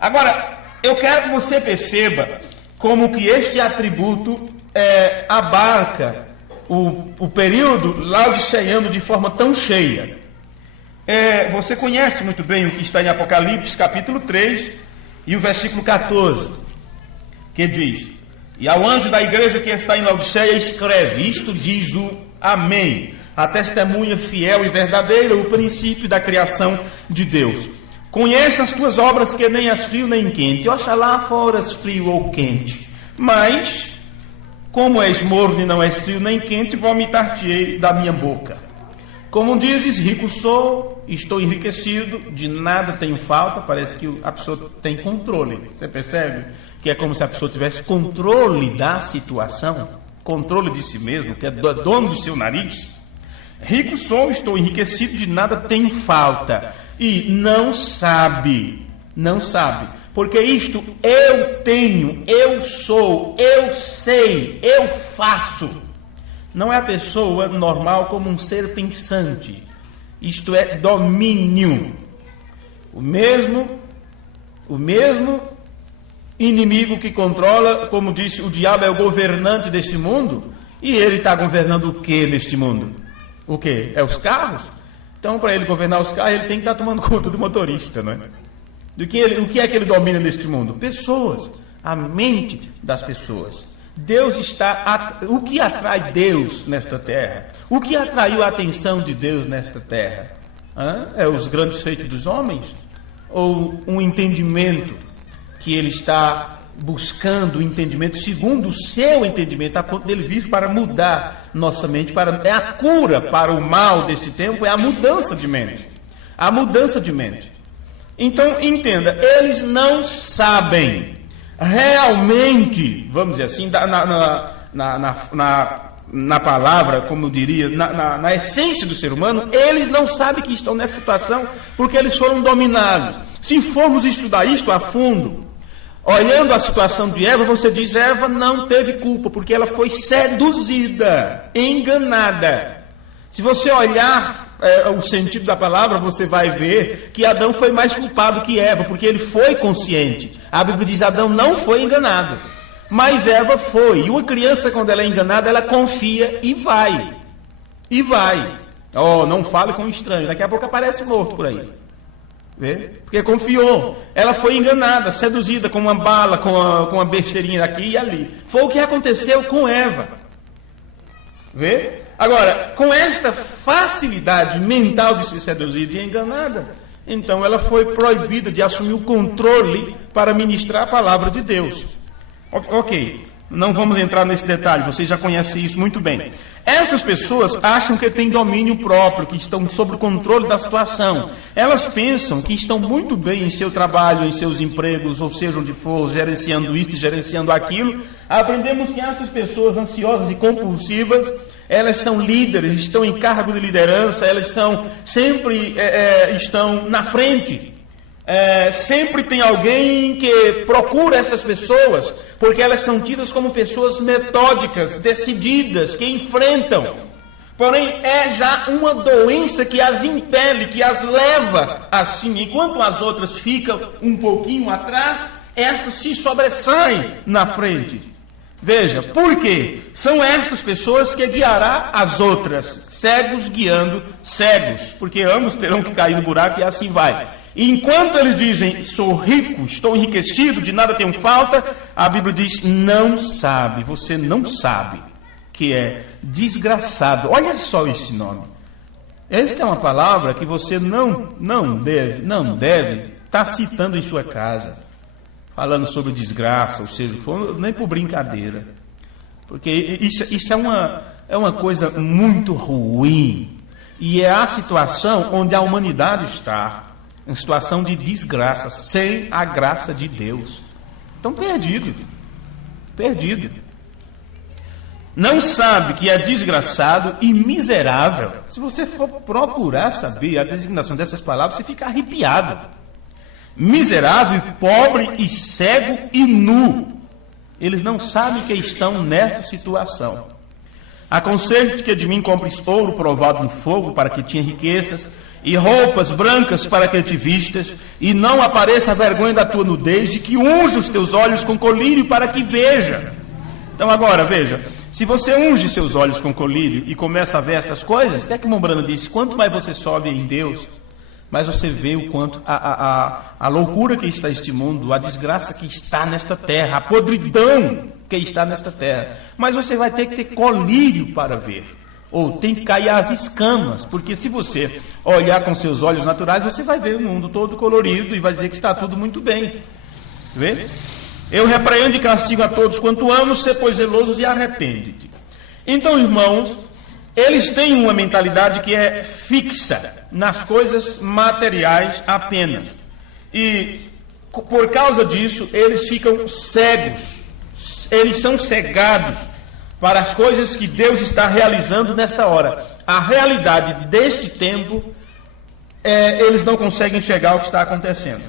Agora, eu quero que você perceba como que este atributo abarca o período laodiceano de forma tão cheia. Você conhece muito bem o que está em Apocalipse, capítulo 3, e o versículo 14, que diz: E ao anjo da igreja que está em Laodiceia escreve, isto diz o Amém, a testemunha fiel e verdadeira, o princípio da criação de Deus. Conhece as tuas obras, que nem és frio nem quente. Oxalá foras frio ou quente, mas como és morno e não és frio nem quente, vomitar-te-ei da minha boca. Como dizes, rico sou, estou enriquecido, de nada tenho falta. Parece que a pessoa tem controle. Você percebe? Que é como se a pessoa tivesse controle da situação, controle de si mesmo, que é dono do seu nariz. Rico sou, estou enriquecido, de nada tenho falta. E não sabe, porque isto eu tenho, eu sou, eu sei, eu faço. Não é a pessoa normal como um ser pensante. Isto é domínio. O mesmo inimigo que controla, como disse, o diabo é o governante deste mundo, e ele está governando o que neste mundo? O que? É os carros? Então, para ele governar os carros, ele tem que estar tomando conta do motorista, não é? O que é que ele domina neste mundo? Pessoas, a mente das pessoas. Deus está... O que atrai Deus nesta terra? O que atraiu a atenção de Deus nesta terra? É os grandes feitos dos homens? Ou um entendimento que ele está buscando, o entendimento segundo o seu entendimento, a ponto dele vir para mudar nossa mente, é a cura para o mal deste tempo, é a mudança de mente. A mudança de mente. Então, entenda, eles não sabem realmente, vamos dizer assim, na palavra, como eu diria, na essência do ser humano, eles não sabem que estão nessa situação, porque eles foram dominados. Se formos estudar isto a fundo, olhando a situação de Eva, você diz, Eva não teve culpa, porque ela foi seduzida, enganada. Se você olhar o sentido da palavra, você vai ver que Adão foi mais culpado que Eva, porque ele foi consciente. A Bíblia diz, Adão não foi enganado, mas Eva foi. E uma criança, quando ela é enganada, ela confia e vai. E vai. Oh, não fale com um estranho, daqui a pouco aparece morto por aí. Vê? Porque confiou. Ela foi enganada, seduzida com uma bala, com uma besteirinha aqui e ali. Foi o que aconteceu com Eva. Vê? Agora, com esta facilidade mental de ser seduzida e enganada, então ela foi proibida de assumir o controle para ministrar a palavra de Deus. Ok, não vamos entrar nesse detalhe, vocês já conhecem isso muito bem. Estas pessoas acham que têm domínio próprio, que estão sob o controle da situação. Elas pensam que estão muito bem em seu trabalho, em seus empregos, ou seja onde for, gerenciando isto e gerenciando aquilo. Aprendemos que estas pessoas ansiosas e compulsivas, elas são líderes, estão em cargo de liderança, elas sempre estão na frente. Sempre tem alguém que procura essas pessoas, porque elas são tidas como pessoas metódicas, decididas, que enfrentam. Porém, é já uma doença que as impele, que as leva assim. Enquanto as outras ficam um pouquinho atrás, estas se sobressaem na frente. Veja, por quê? São estas pessoas que guiará as outras, cegos guiando cegos, porque ambos terão que cair no buraco e assim vai. E enquanto eles dizem, sou rico, estou enriquecido, de nada tenho falta, a Bíblia diz, não sabe, você não sabe, que é desgraçado. Olha só esse nome. Esta é uma palavra que você não deve estar citando em sua casa, falando sobre desgraça, ou seja, nem por brincadeira. Porque isso é uma coisa muito ruim. E é a situação onde a humanidade está. Uma situação de desgraça, sem a graça de Deus. Então, perdido. Não sabe que é desgraçado e miserável. Se você for procurar saber a designação dessas palavras, você fica arrepiado. Miserável, pobre e cego e nu. Eles não sabem que estão nesta situação. Aconselho-te que de mim compres ouro provado no fogo, para que tenha riquezas, e roupas brancas para que te vistas, e não apareça a vergonha da tua nudez, e que unja os teus olhos com colírio para que veja. Então agora, veja, se você unge seus olhos com colírio e começa a ver essas coisas, o que é que o Mombrana disse? Quanto mais você sobe em Deus, mais você vê o quanto a loucura que está este mundo, a desgraça que está nesta terra, a podridão que está nesta terra. Mas você vai ter que ter colírio para ver. Ou tem que cair as escamas, porque se você olhar com seus olhos naturais, você vai ver o mundo todo colorido e vai dizer que está tudo muito bem. Vê? Eu repreendo e castigo a todos quanto amo, sê pois zelosos e arrepende-te. Então, irmãos, eles têm uma mentalidade que é fixa nas coisas materiais apenas. E por causa disso, eles ficam cegos. Eles são cegados para as coisas que Deus está realizando nesta hora. A realidade deste tempo, eles não conseguem enxergar o que está acontecendo.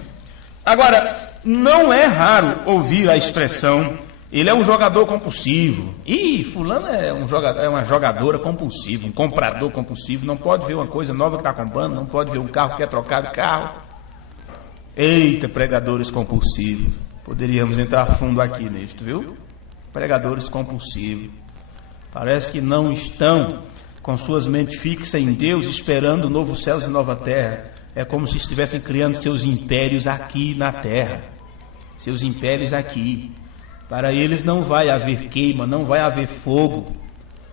Agora, não é raro ouvir a expressão: ele é um jogador compulsivo. Ih, fulano é uma jogadora compulsiva, um comprador compulsivo. Não pode ver uma coisa nova que está comprando, não pode ver um carro que quer trocar de carro. Eita, pregadores compulsivos. Poderíamos entrar a fundo aqui nisto, viu? Pregadores compulsivos. Parece que não estão com suas mentes fixas em Deus, esperando novos céus e nova terra. É como se estivessem criando seus impérios aqui na terra. Seus impérios aqui. Para eles não vai haver queima, não vai haver fogo.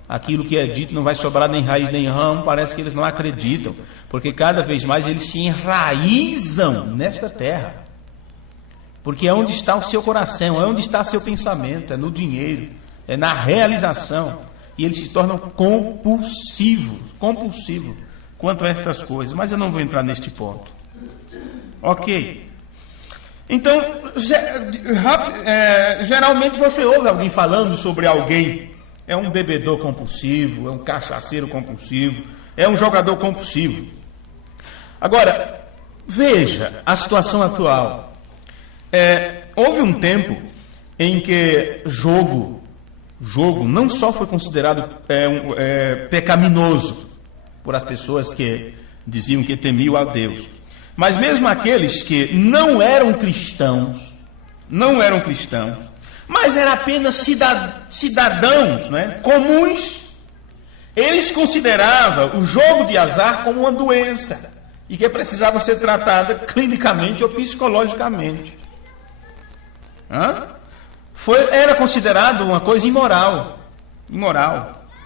Aquilo que é dito não vai sobrar nem raiz nem ramo. Parece que eles não acreditam, porque cada vez mais eles se enraizam nesta terra. Porque é onde está o seu coração, é onde está seu pensamento, é no dinheiro, é na realização. E eles se tornam compulsivos quanto a estas coisas. Mas eu não vou entrar neste ponto. Ok. Então, geralmente você ouve alguém falando sobre alguém. É um bebedor compulsivo, é um cachaceiro compulsivo, é um jogador compulsivo. Agora, veja a situação atual. Houve um tempo em que jogo não só foi considerado pecaminoso por as pessoas que diziam que temiam a Deus, mas mesmo aqueles que não eram cristãos, mas eram apenas cidadãos, né, comuns, eles consideravam o jogo de azar como uma doença e que precisava ser tratada clinicamente ou psicologicamente. Era considerado uma coisa imoral,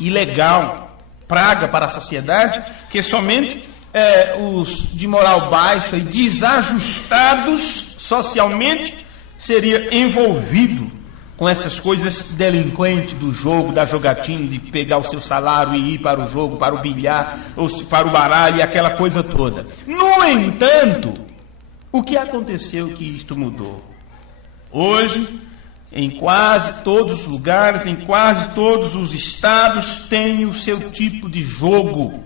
ilegal, praga para a sociedade, que somente os de moral baixa e desajustados socialmente seria envolvido com essas coisas delinquentes do jogo, da jogatina, de pegar o seu salário e ir para o jogo, para o bilhar, ou para o baralho e aquela coisa toda. No entanto, o que aconteceu que isto mudou? Hoje, em quase todos os lugares, em quase todos os estados, tem o seu tipo de jogo,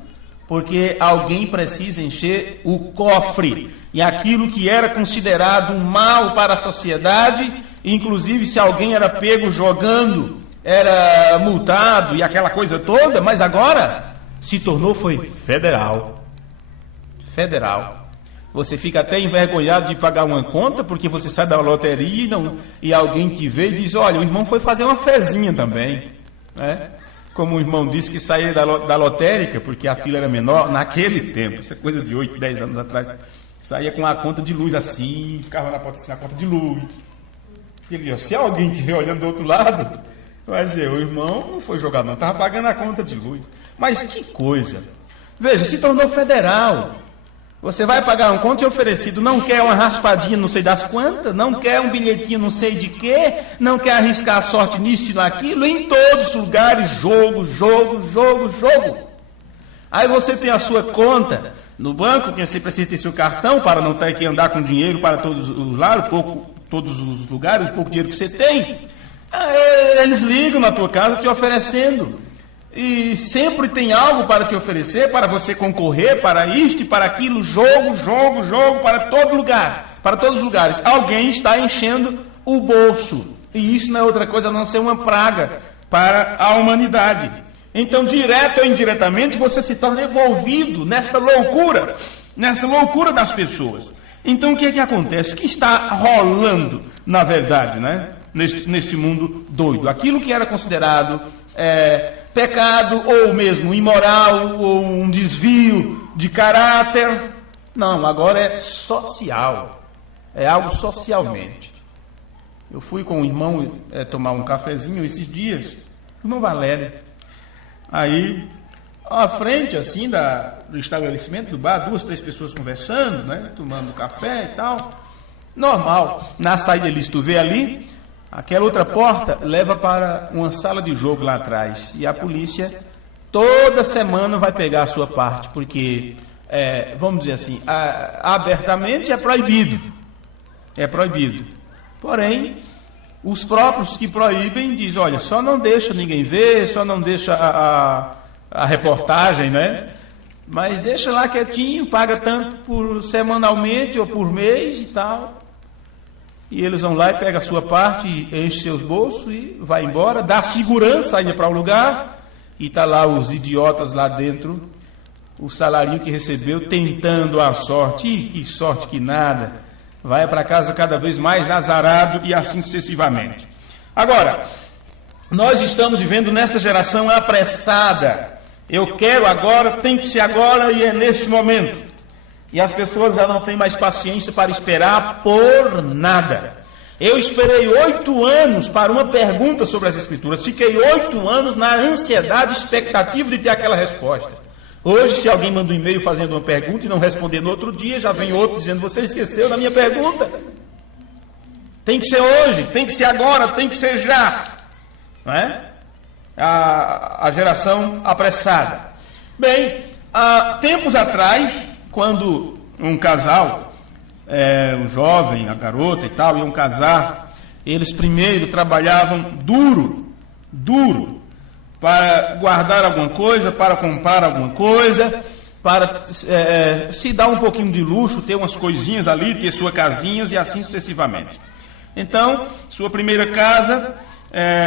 porque alguém precisa encher o cofre. E aquilo que era considerado um mal para a sociedade, inclusive se alguém era pego jogando, era multado e aquela coisa toda, mas agora se tornou federal. Você fica até envergonhado de pagar uma conta, porque você sai da loteria e alguém te vê e diz: olha, o irmão foi fazer uma fezinha também, né? Como o irmão disse que saía da lotérica, porque a fila era menor, naquele tempo, isso é coisa de 8, 10 anos atrás, saía com a conta de luz assim, ficava na porta assim, a conta de luz. Ele dizia: se alguém estiver olhando do outro lado, vai dizer, o irmão não foi jogar não, estava pagando a conta de luz. Mas que coisa! Veja, se tornou federal. Você vai pagar um conto e oferecido, não quer uma raspadinha não sei das quantas, não quer um bilhetinho não sei de quê, não quer arriscar a sorte nisso e naquilo, em todos os lugares, jogo. Aí você tem a sua conta no banco, que você precisa ter seu cartão para não ter que andar com dinheiro para todos os lados, todos os lugares, o pouco dinheiro que você tem. Eles ligam na tua casa te oferecendo. E sempre tem algo para te oferecer, para você concorrer, para isto e para aquilo, jogo, para todo lugar, para todos os lugares. Alguém está enchendo o bolso. E isso não é outra coisa a não ser uma praga para a humanidade. Então, direto ou indiretamente, você se torna envolvido nesta loucura das pessoas. Então, o que é que acontece? O que está rolando, na verdade, né? Neste mundo doido? Aquilo que era considerado pecado, ou mesmo imoral, ou um desvio de caráter, não, agora é social, é algo socialmente. Eu fui com o irmão tomar um cafezinho esses dias, o irmão Valério, aí, à frente assim do estabelecimento, do bar, 2, 3 pessoas conversando, né, tomando café e tal, normal. Na saída eles, tu vê ali, aquela outra porta leva para uma sala de jogo lá atrás. E a polícia toda semana vai pegar a sua parte, porque, vamos dizer assim, abertamente é proibido. Porém, os próprios que proíbem dizem: olha, só não deixa ninguém ver, só não deixa a reportagem, né? Mas deixa lá quietinho, paga tanto semanalmente ou por mês e tal. e eles vão lá e pegam a sua parte, enche seus bolsos e vai embora, dá segurança ainda para o lugar, e está lá os idiotas lá dentro, o salarinho que recebeu, tentando a sorte. Ih, que sorte que nada, vai para casa cada vez mais azarado e assim sucessivamente. Agora, nós estamos vivendo nesta geração apressada. Eu quero agora, tem que ser agora e é neste momento. E as pessoas já não têm mais paciência para esperar por nada. Eu esperei 8 anos para uma pergunta sobre as Escrituras. Fiquei 8 anos na ansiedade, expectativa de ter aquela resposta. Hoje, se alguém manda um e-mail fazendo uma pergunta e não responder no outro dia, já vem outro dizendo, você esqueceu da minha pergunta. Tem que ser hoje, tem que ser agora, tem que ser já. Não é? A geração apressada. Bem, há tempos atrás, quando um casal, o jovem, a garota e tal, iam casar, eles primeiro trabalhavam duro, para guardar alguma coisa, para comprar alguma coisa, para se dar um pouquinho de luxo, ter umas coisinhas ali, ter suas casinhas e assim sucessivamente. Então, sua primeira casa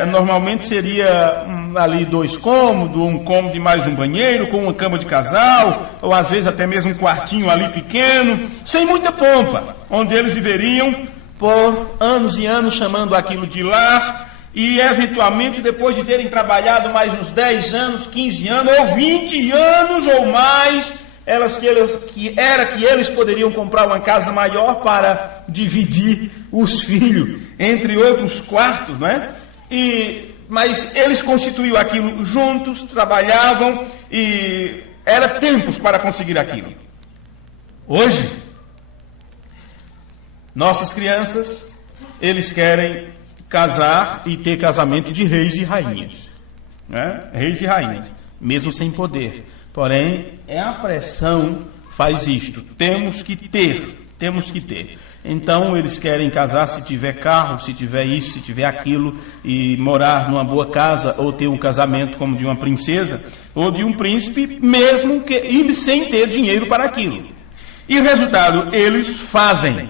normalmente seria ali 2 cômodos, um cômodo e mais um banheiro, com uma cama de casal, ou às vezes até mesmo um quartinho ali pequeno, sem muita pompa, onde eles viveriam por anos e anos chamando aquilo de lar, e eventualmente depois de terem trabalhado mais uns 10 anos, 15 anos, ou 20 anos ou mais, que eles poderiam comprar uma casa maior para dividir os filhos entre outros quartos, não é? Mas eles constituíam aquilo juntos, trabalhavam e era tempos para conseguir aquilo. Hoje, nossas crianças, eles querem casar e ter casamento de reis e rainhas, né? Reis e rainhas, mesmo sem poder. Porém, a pressão faz isto. Temos que ter. Então, eles querem casar se tiver carro, se tiver isso, se tiver aquilo, e morar numa boa casa, ou ter um casamento como de uma princesa, ou de um príncipe, mesmo que sem ter dinheiro para aquilo. E o resultado, eles fazem.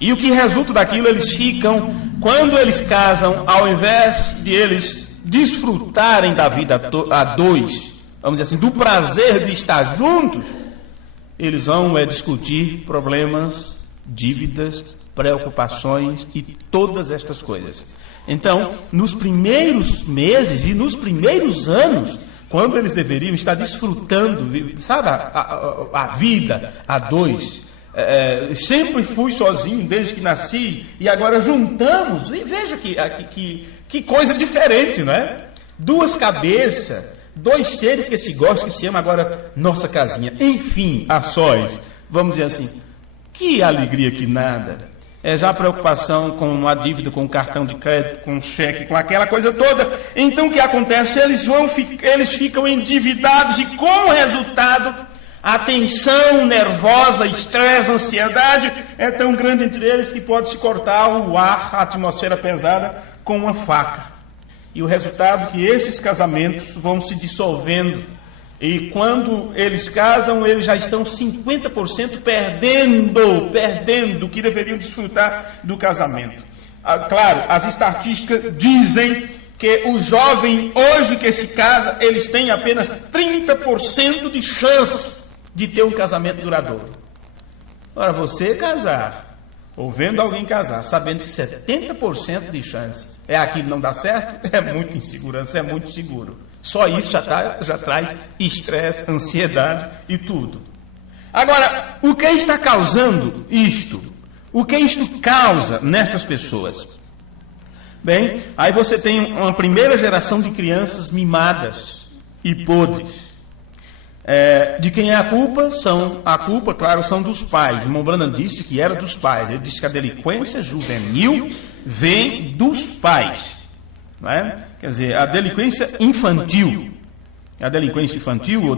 E o que resulta daquilo, eles ficam, quando eles casam, ao invés de eles desfrutarem da vida a dois, vamos dizer assim, do prazer de estar juntos, eles vão discutir problemas, dívidas, preocupações e todas estas coisas. Então, nos primeiros meses e nos primeiros anos, quando eles deveriam estar desfrutando, sabe, a vida a dois, sempre fui sozinho desde que nasci e agora juntamos, e veja que coisa diferente, não é? 2 cabeças, 2 seres que se gostam, que se amam, agora nossa casinha, enfim, a sós, vamos dizer assim, que alegria que nada. Já a preocupação com a dívida, com o cartão de crédito, com o cheque, com aquela coisa toda. Então o que acontece? Eles ficam endividados e como resultado, a tensão nervosa, estresse, ansiedade é tão grande entre eles que pode se cortar o ar, a atmosfera pesada com uma faca. E o resultado é que esses casamentos vão se dissolvendo. E quando eles casam, eles já estão 50% perdendo o que deveriam desfrutar do casamento. Claro, as estatísticas dizem que o jovem hoje que se casa, eles têm apenas 30% de chance de ter um casamento duradouro. Agora, você casar, ou vendo alguém casar, sabendo que 70% de chance é aquilo não dá certo, é muita insegurança, é muito seguro. Só isso já traz estresse, ansiedade e tudo. Agora, o que está causando isto? O que isto causa nestas pessoas? Bem, aí você tem uma primeira geração de crianças mimadas e podres. De quem é a culpa? Claro, são dos pais. O irmão Branham disse que era dos pais. Ele disse que a delinquência juvenil vem dos pais. Não é? Quer dizer, a delinquência infantil ou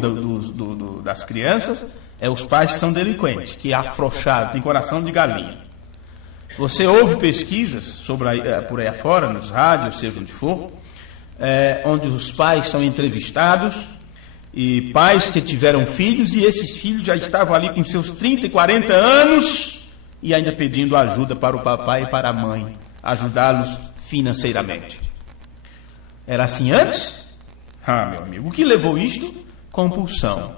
das crianças, os pais que são delinquentes, que é afrouxado, tem coração de galinha. Você ouve pesquisas por aí afora, nos rádios, seja onde for, onde os pais são entrevistados, e pais que tiveram filhos, e esses filhos já estavam ali com seus 30 e 40 anos, e ainda pedindo ajuda para o papai e para a mãe, ajudá-los financeiramente. Era assim antes? Meu amigo, o que levou isto? Compulsão.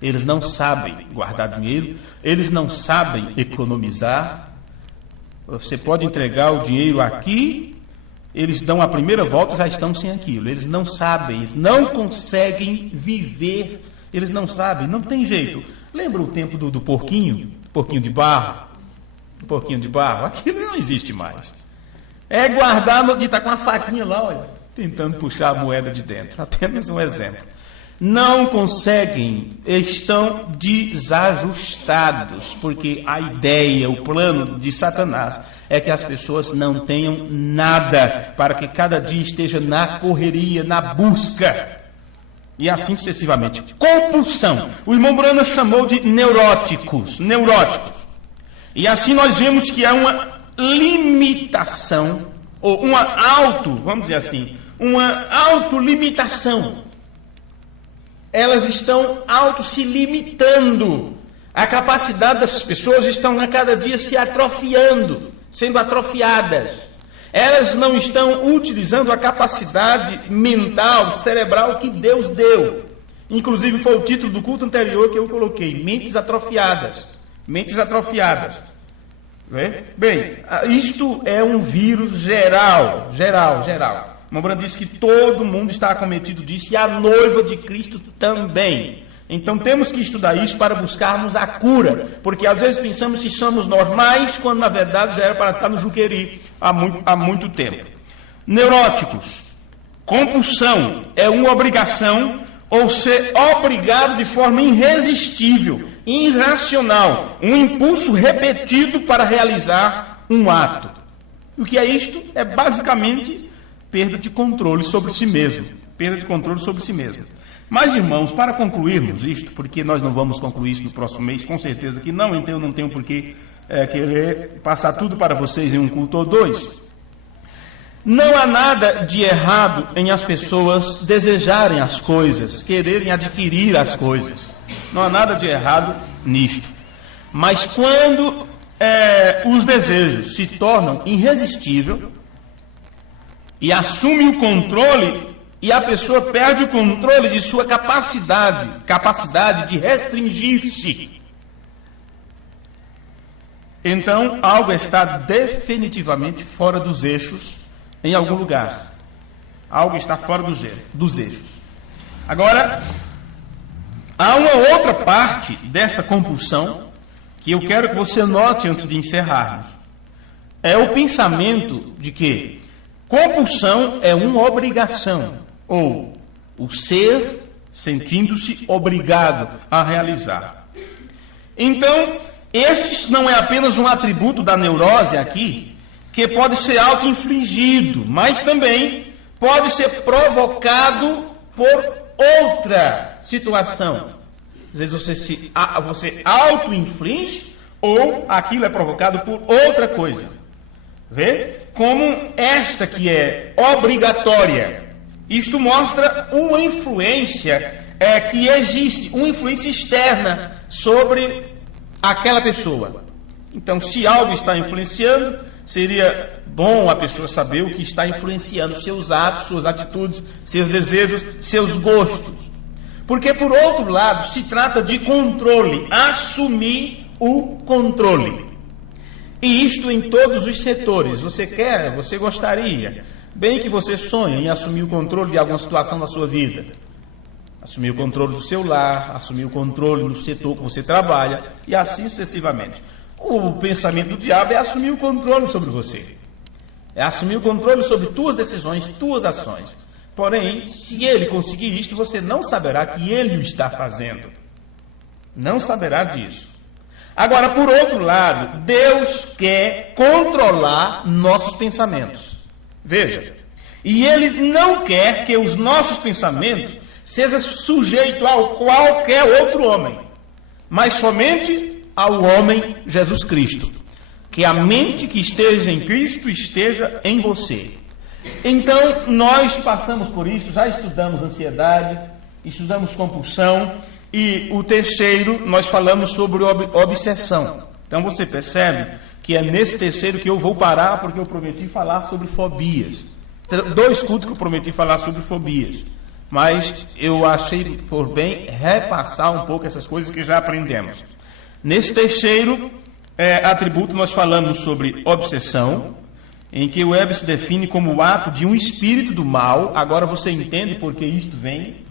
Eles não sabem guardar dinheiro, eles não sabem economizar. Você pode entregar o dinheiro aqui, eles dão a primeira volta, já estão sem aquilo. Eles não sabem, eles não conseguem viver, eles não sabem, não tem jeito. Lembra o tempo do porquinho? Porquinho de barro? Porquinho de barro? Aquilo não existe mais. É guardar, de estar com a faquinha lá, olha, tentando puxar a moeda de dentro. Apenas um exemplo. Não conseguem, estão desajustados, porque a ideia, o plano de Satanás é que as pessoas não tenham nada, para que cada dia esteja na correria, na busca, e assim sucessivamente. Compulsão. O irmão Brana chamou de neuróticos. E assim nós vemos que há uma limitação, ou vamos dizer assim, uma autolimitação. Elas estão se limitando. A capacidade dessas pessoas estão a cada dia se atrofiando, sendo atrofiadas. Elas não estão utilizando a capacidade mental, cerebral que Deus deu. Inclusive foi o título do culto anterior que eu coloquei, mentes atrofiadas. Bem, isto é um vírus geral. O irmão Brando disse que todo mundo está acometido disso e a noiva de Cristo também. Então temos que estudar isso para buscarmos a cura, porque às vezes pensamos que somos normais, quando na verdade já era para estar no Juqueri há muito tempo. Neuróticos. Compulsão é uma obrigação ou ser obrigado de forma irresistível, irracional, um impulso repetido para realizar um ato. O que é isto? É basicamente perda de controle sobre si mesmo. Mas, irmãos, para concluirmos isto, porque nós não vamos concluir isso no próximo mês, com certeza que não, então eu não tenho por que querer passar tudo para vocês em um culto ou dois. Não há nada de errado em as pessoas desejarem as coisas, quererem adquirir as coisas. Não há nada de errado nisto. Mas quando os desejos se tornam irresistíveis, e assume o controle, e a pessoa perde o controle de sua capacidade de restringir-se, então algo está definitivamente fora dos eixos em algum lugar. Algo está fora dos eixos. Agora, há uma outra parte desta compulsão que eu quero que você note antes de encerrarmos. É o pensamento de que compulsão é uma obrigação, ou o ser sentindo-se obrigado a realizar. Então, este não é apenas um atributo da neurose aqui, que pode ser auto-infligido, mas também pode ser provocado por outra situação. Às vezes você auto-inflige, ou aquilo é provocado por outra coisa. Vê? Como esta que é obrigatória. Isto mostra uma influência que existe, uma influência externa sobre aquela pessoa. Então, se algo está influenciando, seria bom a pessoa saber o que está influenciando seus atos, suas atitudes, seus desejos, seus gostos. Porque, por outro lado, se trata de controle, assumir o controle. E isto em todos os setores. Você gostaria, bem que você sonha em assumir o controle de alguma situação da sua vida. Assumir o controle do seu lar, assumir o controle no setor que você trabalha, e assim sucessivamente. O pensamento do diabo é assumir o controle sobre você. É assumir o controle sobre tuas decisões, tuas ações. Porém, se ele conseguir isto, você não saberá que ele o está fazendo. Não saberá disso. Agora, por outro lado, Deus quer controlar nossos pensamentos. Veja, e Ele não quer que os nossos pensamentos sejam sujeitos a qualquer outro homem, mas somente ao homem Jesus Cristo. Que a mente que esteja em Cristo esteja em você. Então, nós passamos por isso, já estudamos ansiedade, estudamos compulsão, e o terceiro, nós falamos sobre obsessão. Então você percebe que é nesse terceiro que eu vou parar, porque eu prometi falar sobre fobias. 2 cultos que eu prometi falar sobre fobias. Mas eu achei por bem repassar um pouco essas coisas que já aprendemos. Nesse terceiro atributo nós falamos sobre obsessão, em que o Eber se define como o ato de um espírito do mal. Agora você entende por que isto vem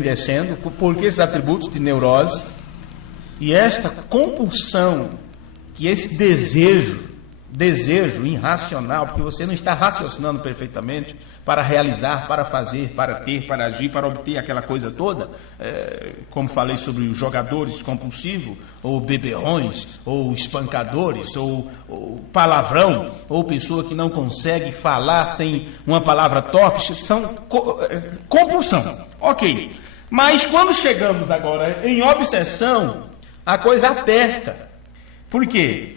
descendo, por que esses atributos de neurose. E esta compulsão, que esse desejo irracional, porque você não está raciocinando perfeitamente para realizar, para fazer, para ter, para agir, para obter aquela coisa toda, como falei sobre os jogadores compulsivos, ou beberrões, ou espancadores, ou palavrão, ou pessoa que não consegue falar sem uma palavra torpe, são compulsão. Ok, mas quando chegamos agora em obsessão, a coisa aperta. Por quê?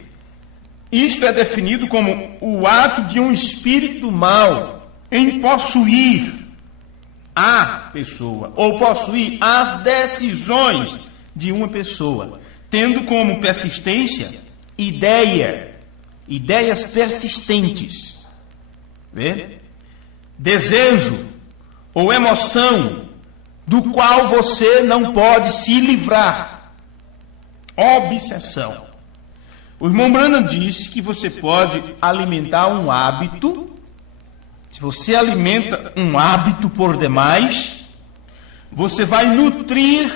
Isto é definido como o ato de um espírito mal em possuir a pessoa, ou possuir as decisões de uma pessoa, tendo como persistência ideias persistentes, vê? Desejo ou emoção do qual você não pode se livrar. Obsessão. O irmão Branham diz que você pode alimentar um hábito. Se você alimenta um hábito por demais, você vai nutrir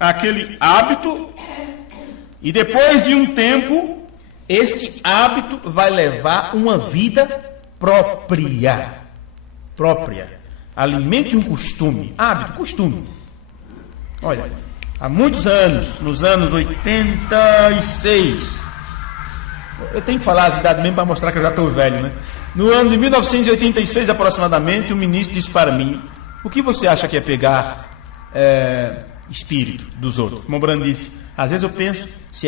aquele hábito, e depois de um tempo, este hábito vai levar uma vida própria. Alimente um costume. Hábito, costume. Olha, há muitos anos, nos anos 86... Eu tenho que falar as idades mesmo para mostrar que eu já estou velho, né? No ano de 1986, aproximadamente, o ministro disse para mim: o que você acha que é pegar espírito dos outros? Mombran disse: às vezes eu penso se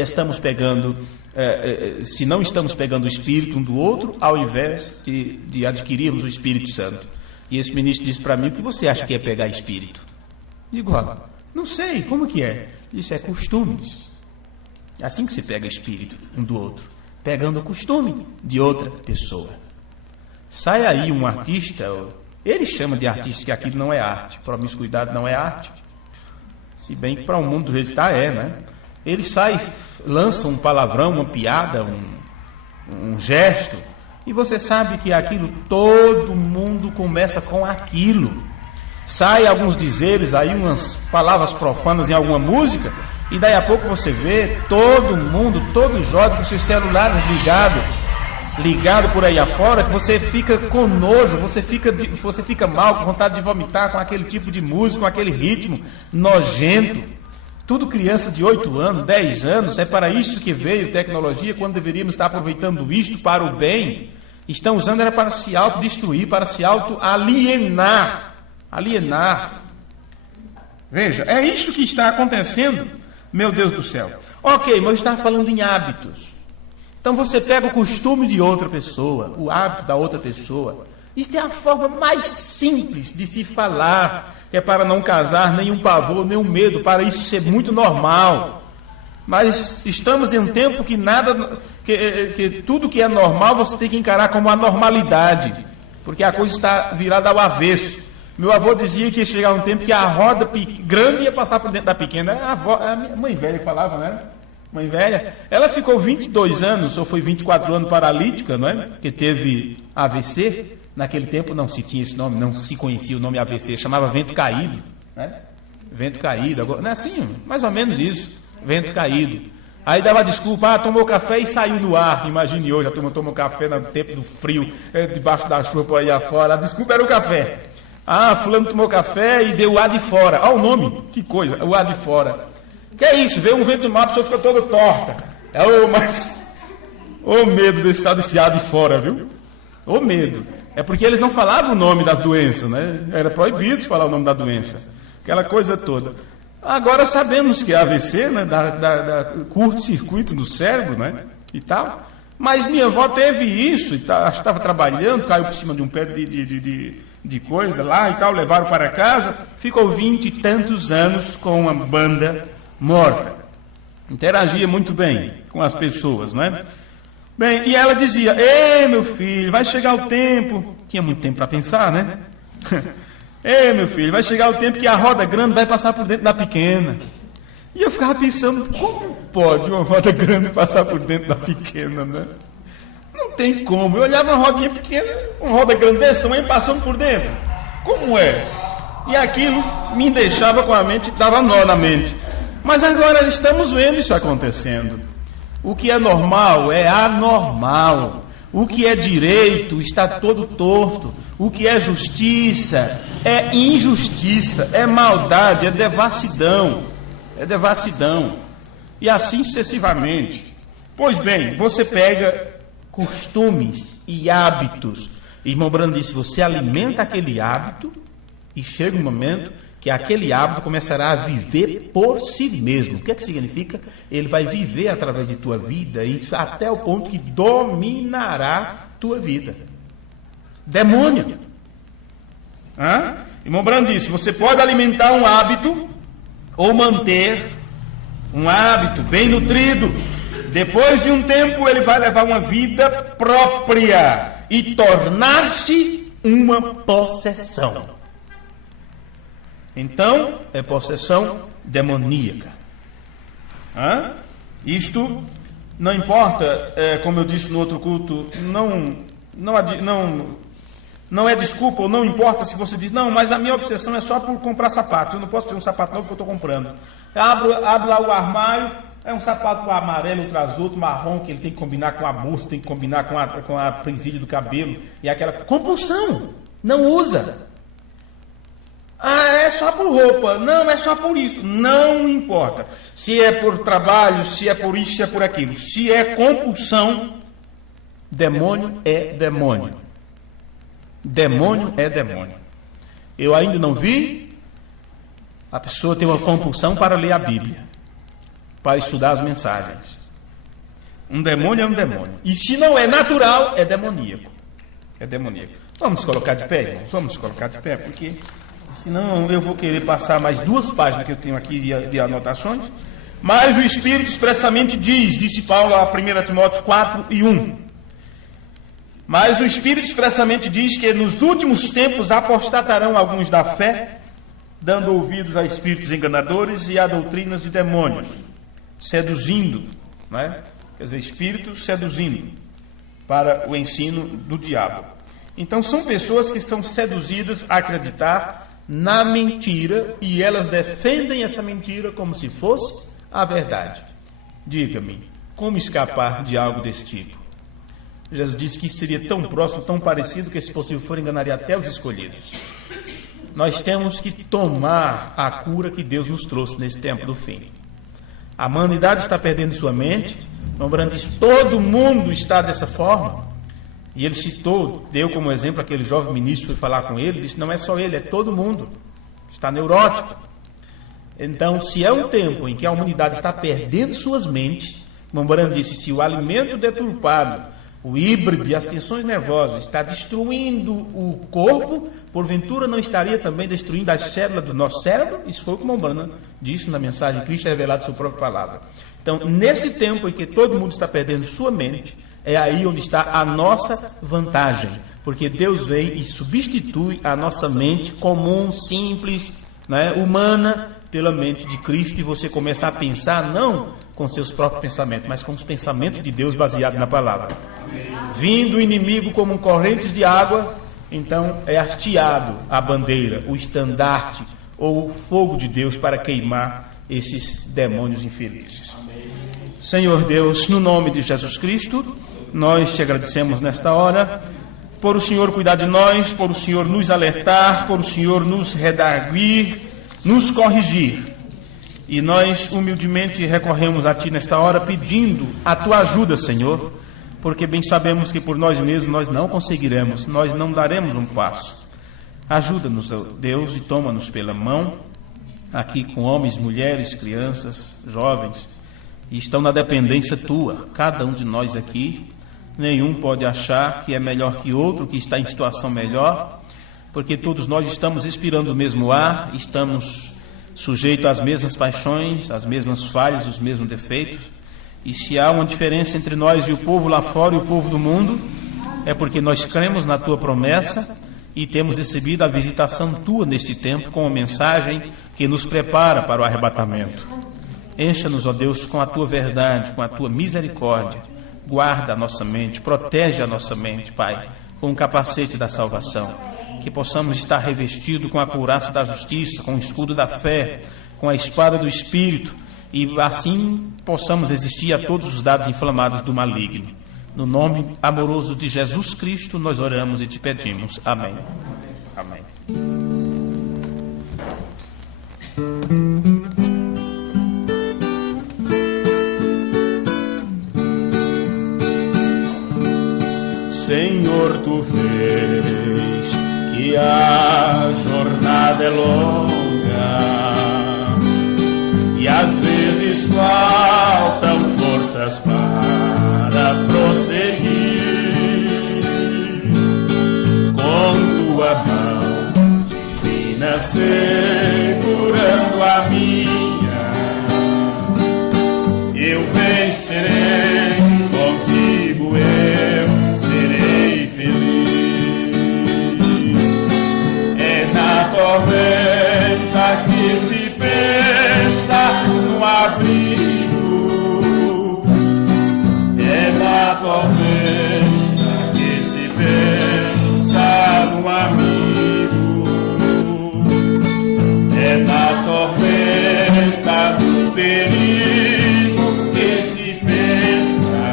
não estamos pegando o espírito um do outro, ao invés de adquirirmos o Espírito Santo. E esse ministro disse para mim: o que você acha que é pegar espírito? Digo: não sei, como que é? Isso é costumes. É assim que se pega espírito um do outro, pegando o costume de outra pessoa. Sai aí um artista, ele chama de artista que aquilo não é arte, promiscuidade não é arte, se bem que para o mundo do jeito que está né? Ele sai, lança um palavrão, uma piada, um gesto, e você sabe que aquilo, todo mundo começa com aquilo. Sai alguns dizeres aí, umas palavras profanas em alguma música, e daí a pouco você vê todo mundo, todos jovens com seus celulares ligado por aí afora, que você fica com nojo, você fica mal, com vontade de vomitar com aquele tipo de música, com aquele ritmo nojento. Tudo criança de 8 anos, 10 anos, é para isso que veio tecnologia, quando deveríamos estar aproveitando isto para o bem. Estão usando era para se autodestruir, para se auto-alienar. Veja, é isso que está acontecendo. Meu Deus do céu. Ok, mas eu estava falando em hábitos. Então você pega o costume de outra pessoa, o hábito da outra pessoa. Isso é a forma mais simples de se falar, que é para não causar nenhum pavor, nenhum medo, para isso ser muito normal. Mas estamos em um tempo que tudo que é normal você tem que encarar como anormalidade, porque a coisa está virada ao avesso. Meu avô dizia que ia chegar um tempo que a roda grande ia passar por dentro da pequena. A minha mãe velha falava, né? Mãe velha. Ela ficou 22 anos, ou foi 24 anos paralítica, não é? Que teve AVC. Naquele tempo não se tinha esse nome, não se conhecia o nome AVC, chamava vento caído, né? Vento caído, agora, não é assim, mais ou menos isso, vento caído. Aí dava desculpa, tomou café e saiu no ar. Imagine hoje, a turma toma café no tempo do frio, debaixo da chuva por aí afora. A desculpa era o café. Fulano tomou café e deu o ar de fora. Olha o nome, que coisa, o ar de fora. Que é isso? Veio um vento do mar, a pessoa fica toda torta. Medo desse tal desse ar de fora, viu? Medo. É porque eles não falavam o nome das doenças, né? Era proibido de falar o nome da doença. Aquela coisa toda. Agora sabemos que é AVC, né? Da curto-circuito do cérebro, né? E tal. Mas minha avó teve isso, estava trabalhando, caiu por cima de um pé de coisa lá e tal, levaram para casa, ficou 20 e tantos anos com uma banda morta. interagia muito bem com as pessoas, não é? Bem, e ela dizia: ei, meu filho, vai chegar o tempo. Tinha muito tempo para pensar, né? Ei, meu filho, vai chegar o tempo que a roda grande vai passar por dentro da pequena. E eu ficava pensando: como pode uma roda grande passar por dentro da pequena, né? Não tem como. Eu olhava uma rodinha pequena, uma roda grande desse tamanho passando por dentro. Como é? E aquilo me deixava com a mente, dava nó na mente. Mas agora estamos vendo isso acontecendo. O que é normal é anormal. O que é direito está todo torto. O que é justiça é injustiça, é maldade, é devassidão. É devassidão. E assim sucessivamente. Pois bem, você pega costumes e hábitos. Irmão Brando disse: você alimenta aquele hábito e chega um momento que aquele hábito começará a viver por si mesmo. O que é que significa? Ele vai viver através de tua vida e até o ponto que dominará tua vida. Demônio. Irmão Brando disse: você pode alimentar um hábito ou manter um hábito bem nutrido. Depois de um tempo ele vai levar uma vida própria e tornar-se uma possessão. Então, é possessão demoníaca. Isto não importa, como eu disse no outro culto, não é desculpa, ou não importa se você diz: não, mas a minha obsessão é só por comprar sapato, eu não posso ter um sapato novo que eu estou comprando. Abro lá o armário, é um sapato amarelo, outro marrom, que ele tem que combinar com a bolsa, tem que combinar com a presilha do cabelo, e aquela compulsão, não usa. É só por roupa. Não, é só por isso. Não importa. Se é por trabalho, se é por isso, se é por aquilo. Se é compulsão, demônio é demônio. Demônio é demônio. Eu ainda não vi a pessoa ter uma compulsão para ler a Bíblia, para estudar as mensagens. Um demônio é um demônio. E se não é natural, é demoníaco. É demoníaco. Vamos nos colocar de pé, irmãos? Vamos nos colocar de pé, porque senão eu vou querer passar mais 2 páginas que eu tenho aqui de anotações. Mas o Espírito expressamente disse Paulo a 1 Timóteo 4:1. Mas o Espírito expressamente diz que nos últimos tempos apostatarão alguns da fé, dando ouvidos a espíritos enganadores e a doutrinas de demônios, seduzindo, né? Quer dizer, espíritos seduzindo para o ensino do diabo. Então são pessoas que são seduzidas a acreditar na mentira e elas defendem essa mentira como se fosse a verdade. Diga-me, como escapar de algo desse tipo? Jesus disse que seria tão próximo, tão parecido, que se possível for enganaria até os escolhidos. Nós temos que tomar a cura que Deus nos trouxe nesse tempo do fim. A humanidade está perdendo sua mente. Lembrando isso, todo mundo está dessa forma. E ele deu como exemplo aquele jovem ministro que foi falar com ele, disse: não é só ele, é todo mundo. Está neurótico. Então, se é um tempo em que a humanidade está perdendo suas mentes, Mambrano disse: se o alimento deturpado, o híbrido e as tensões nervosas está destruindo o corpo, porventura não estaria também destruindo as células do nosso cérebro? Isso foi o que Mambrano disse na mensagem Cristo revelado sua própria palavra. Então, nesse tempo em que todo mundo está perdendo sua mente, é aí onde está a nossa vantagem, porque Deus vem e substitui a nossa mente comum, simples, né, humana, pela mente de Cristo, e você começa a pensar não com seus próprios pensamentos, mas com os pensamentos de Deus baseados na palavra. Vindo o inimigo como correntes de água, então é hasteado a bandeira, o estandarte ou o fogo de Deus para queimar esses demônios infelizes. Senhor Deus, no nome de Jesus Cristo, nós te agradecemos nesta hora por o Senhor cuidar de nós, por o Senhor nos alertar, por o Senhor nos redarguir, nos corrigir. E nós humildemente recorremos a Ti nesta hora pedindo a Tua ajuda, Senhor, porque bem sabemos que por nós mesmos nós não conseguiremos, nós não daremos um passo. Ajuda-nos, Deus, e toma-nos pela mão, aqui com homens, mulheres, crianças, jovens, e estão na dependência Tua, cada um de nós aqui. Nenhum pode achar que é melhor que outro, que está em situação melhor, porque todos nós estamos respirando o mesmo ar, estamos sujeito às mesmas paixões, às mesmas falhas, os mesmos defeitos. E se há uma diferença entre nós e o povo lá fora e o povo do mundo, é porque nós cremos na tua promessa e temos recebido a visitação tua neste tempo com uma mensagem que nos prepara para o arrebatamento. Encha-nos, ó Deus, com a tua verdade, com a tua misericórdia. Guarda a nossa mente, protege a nossa mente, Pai, com o capacete da salvação. Que possamos estar revestidos com a couraça da justiça, com o escudo da fé, com a espada do Espírito, e assim possamos resistir a todos os dados inflamados do maligno. No nome amoroso de Jesus Cristo, nós oramos e te pedimos. Amém. Amém. Senhor, tu vês que a jornada é longa e às vezes faltam forças para prosseguir. Com tua mão divina segurando a minha, eu vencerei, contigo eu serei feliz. É na tormenta que se pensa no abrigo, é na tormenta que se pensa no amigo, é na tormenta do perigo que se pensa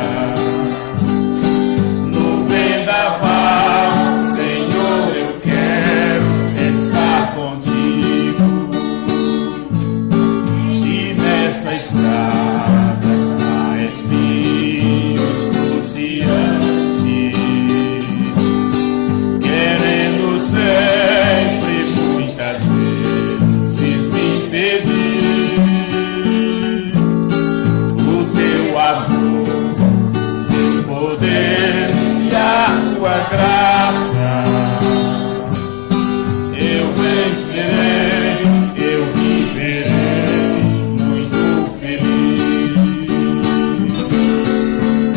no vendaval. Senhor, eu quero estar contigo. Se nessa estrada há espinhos cruciantes, querendo sempre, muitas vezes me impedir, o teu amor, o teu poder e a tua graça, eu vencerei, eu viverei muito feliz.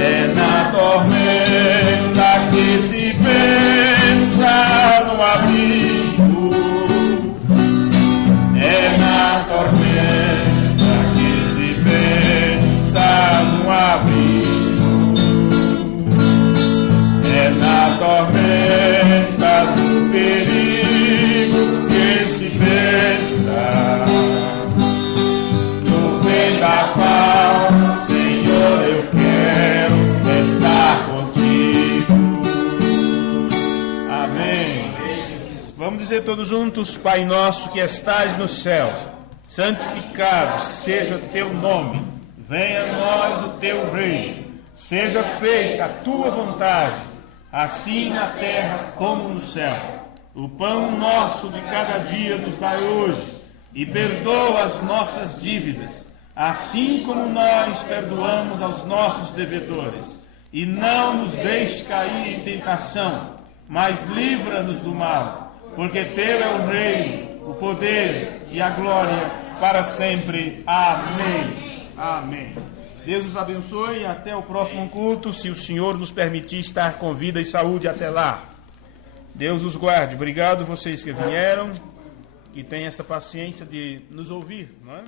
É na tormenta que se pensa no abrigo, é na tormenta que se pensa no abrigo, é na tormenta do perigo que se pensa no vendaval. Senhor, eu quero estar contigo. Amém. Vamos dizer todos juntos: Pai nosso que estás nos céus, santificado seja o teu nome. Venha a nós o teu reino. Seja feita a tua vontade, assim na terra como no céu. O pão nosso de cada dia nos dai hoje, e perdoa as nossas dívidas, assim como nós perdoamos aos nossos devedores. E não nos deixe cair em tentação, mas livra-nos do mal, porque teu é o reino, o poder e a glória para sempre. Amém. Amém. Deus os abençoe e até o próximo culto, se o Senhor nos permitir estar com vida e saúde até lá. Deus os guarde. Obrigado vocês que vieram e tenham essa paciência de nos ouvir, não é?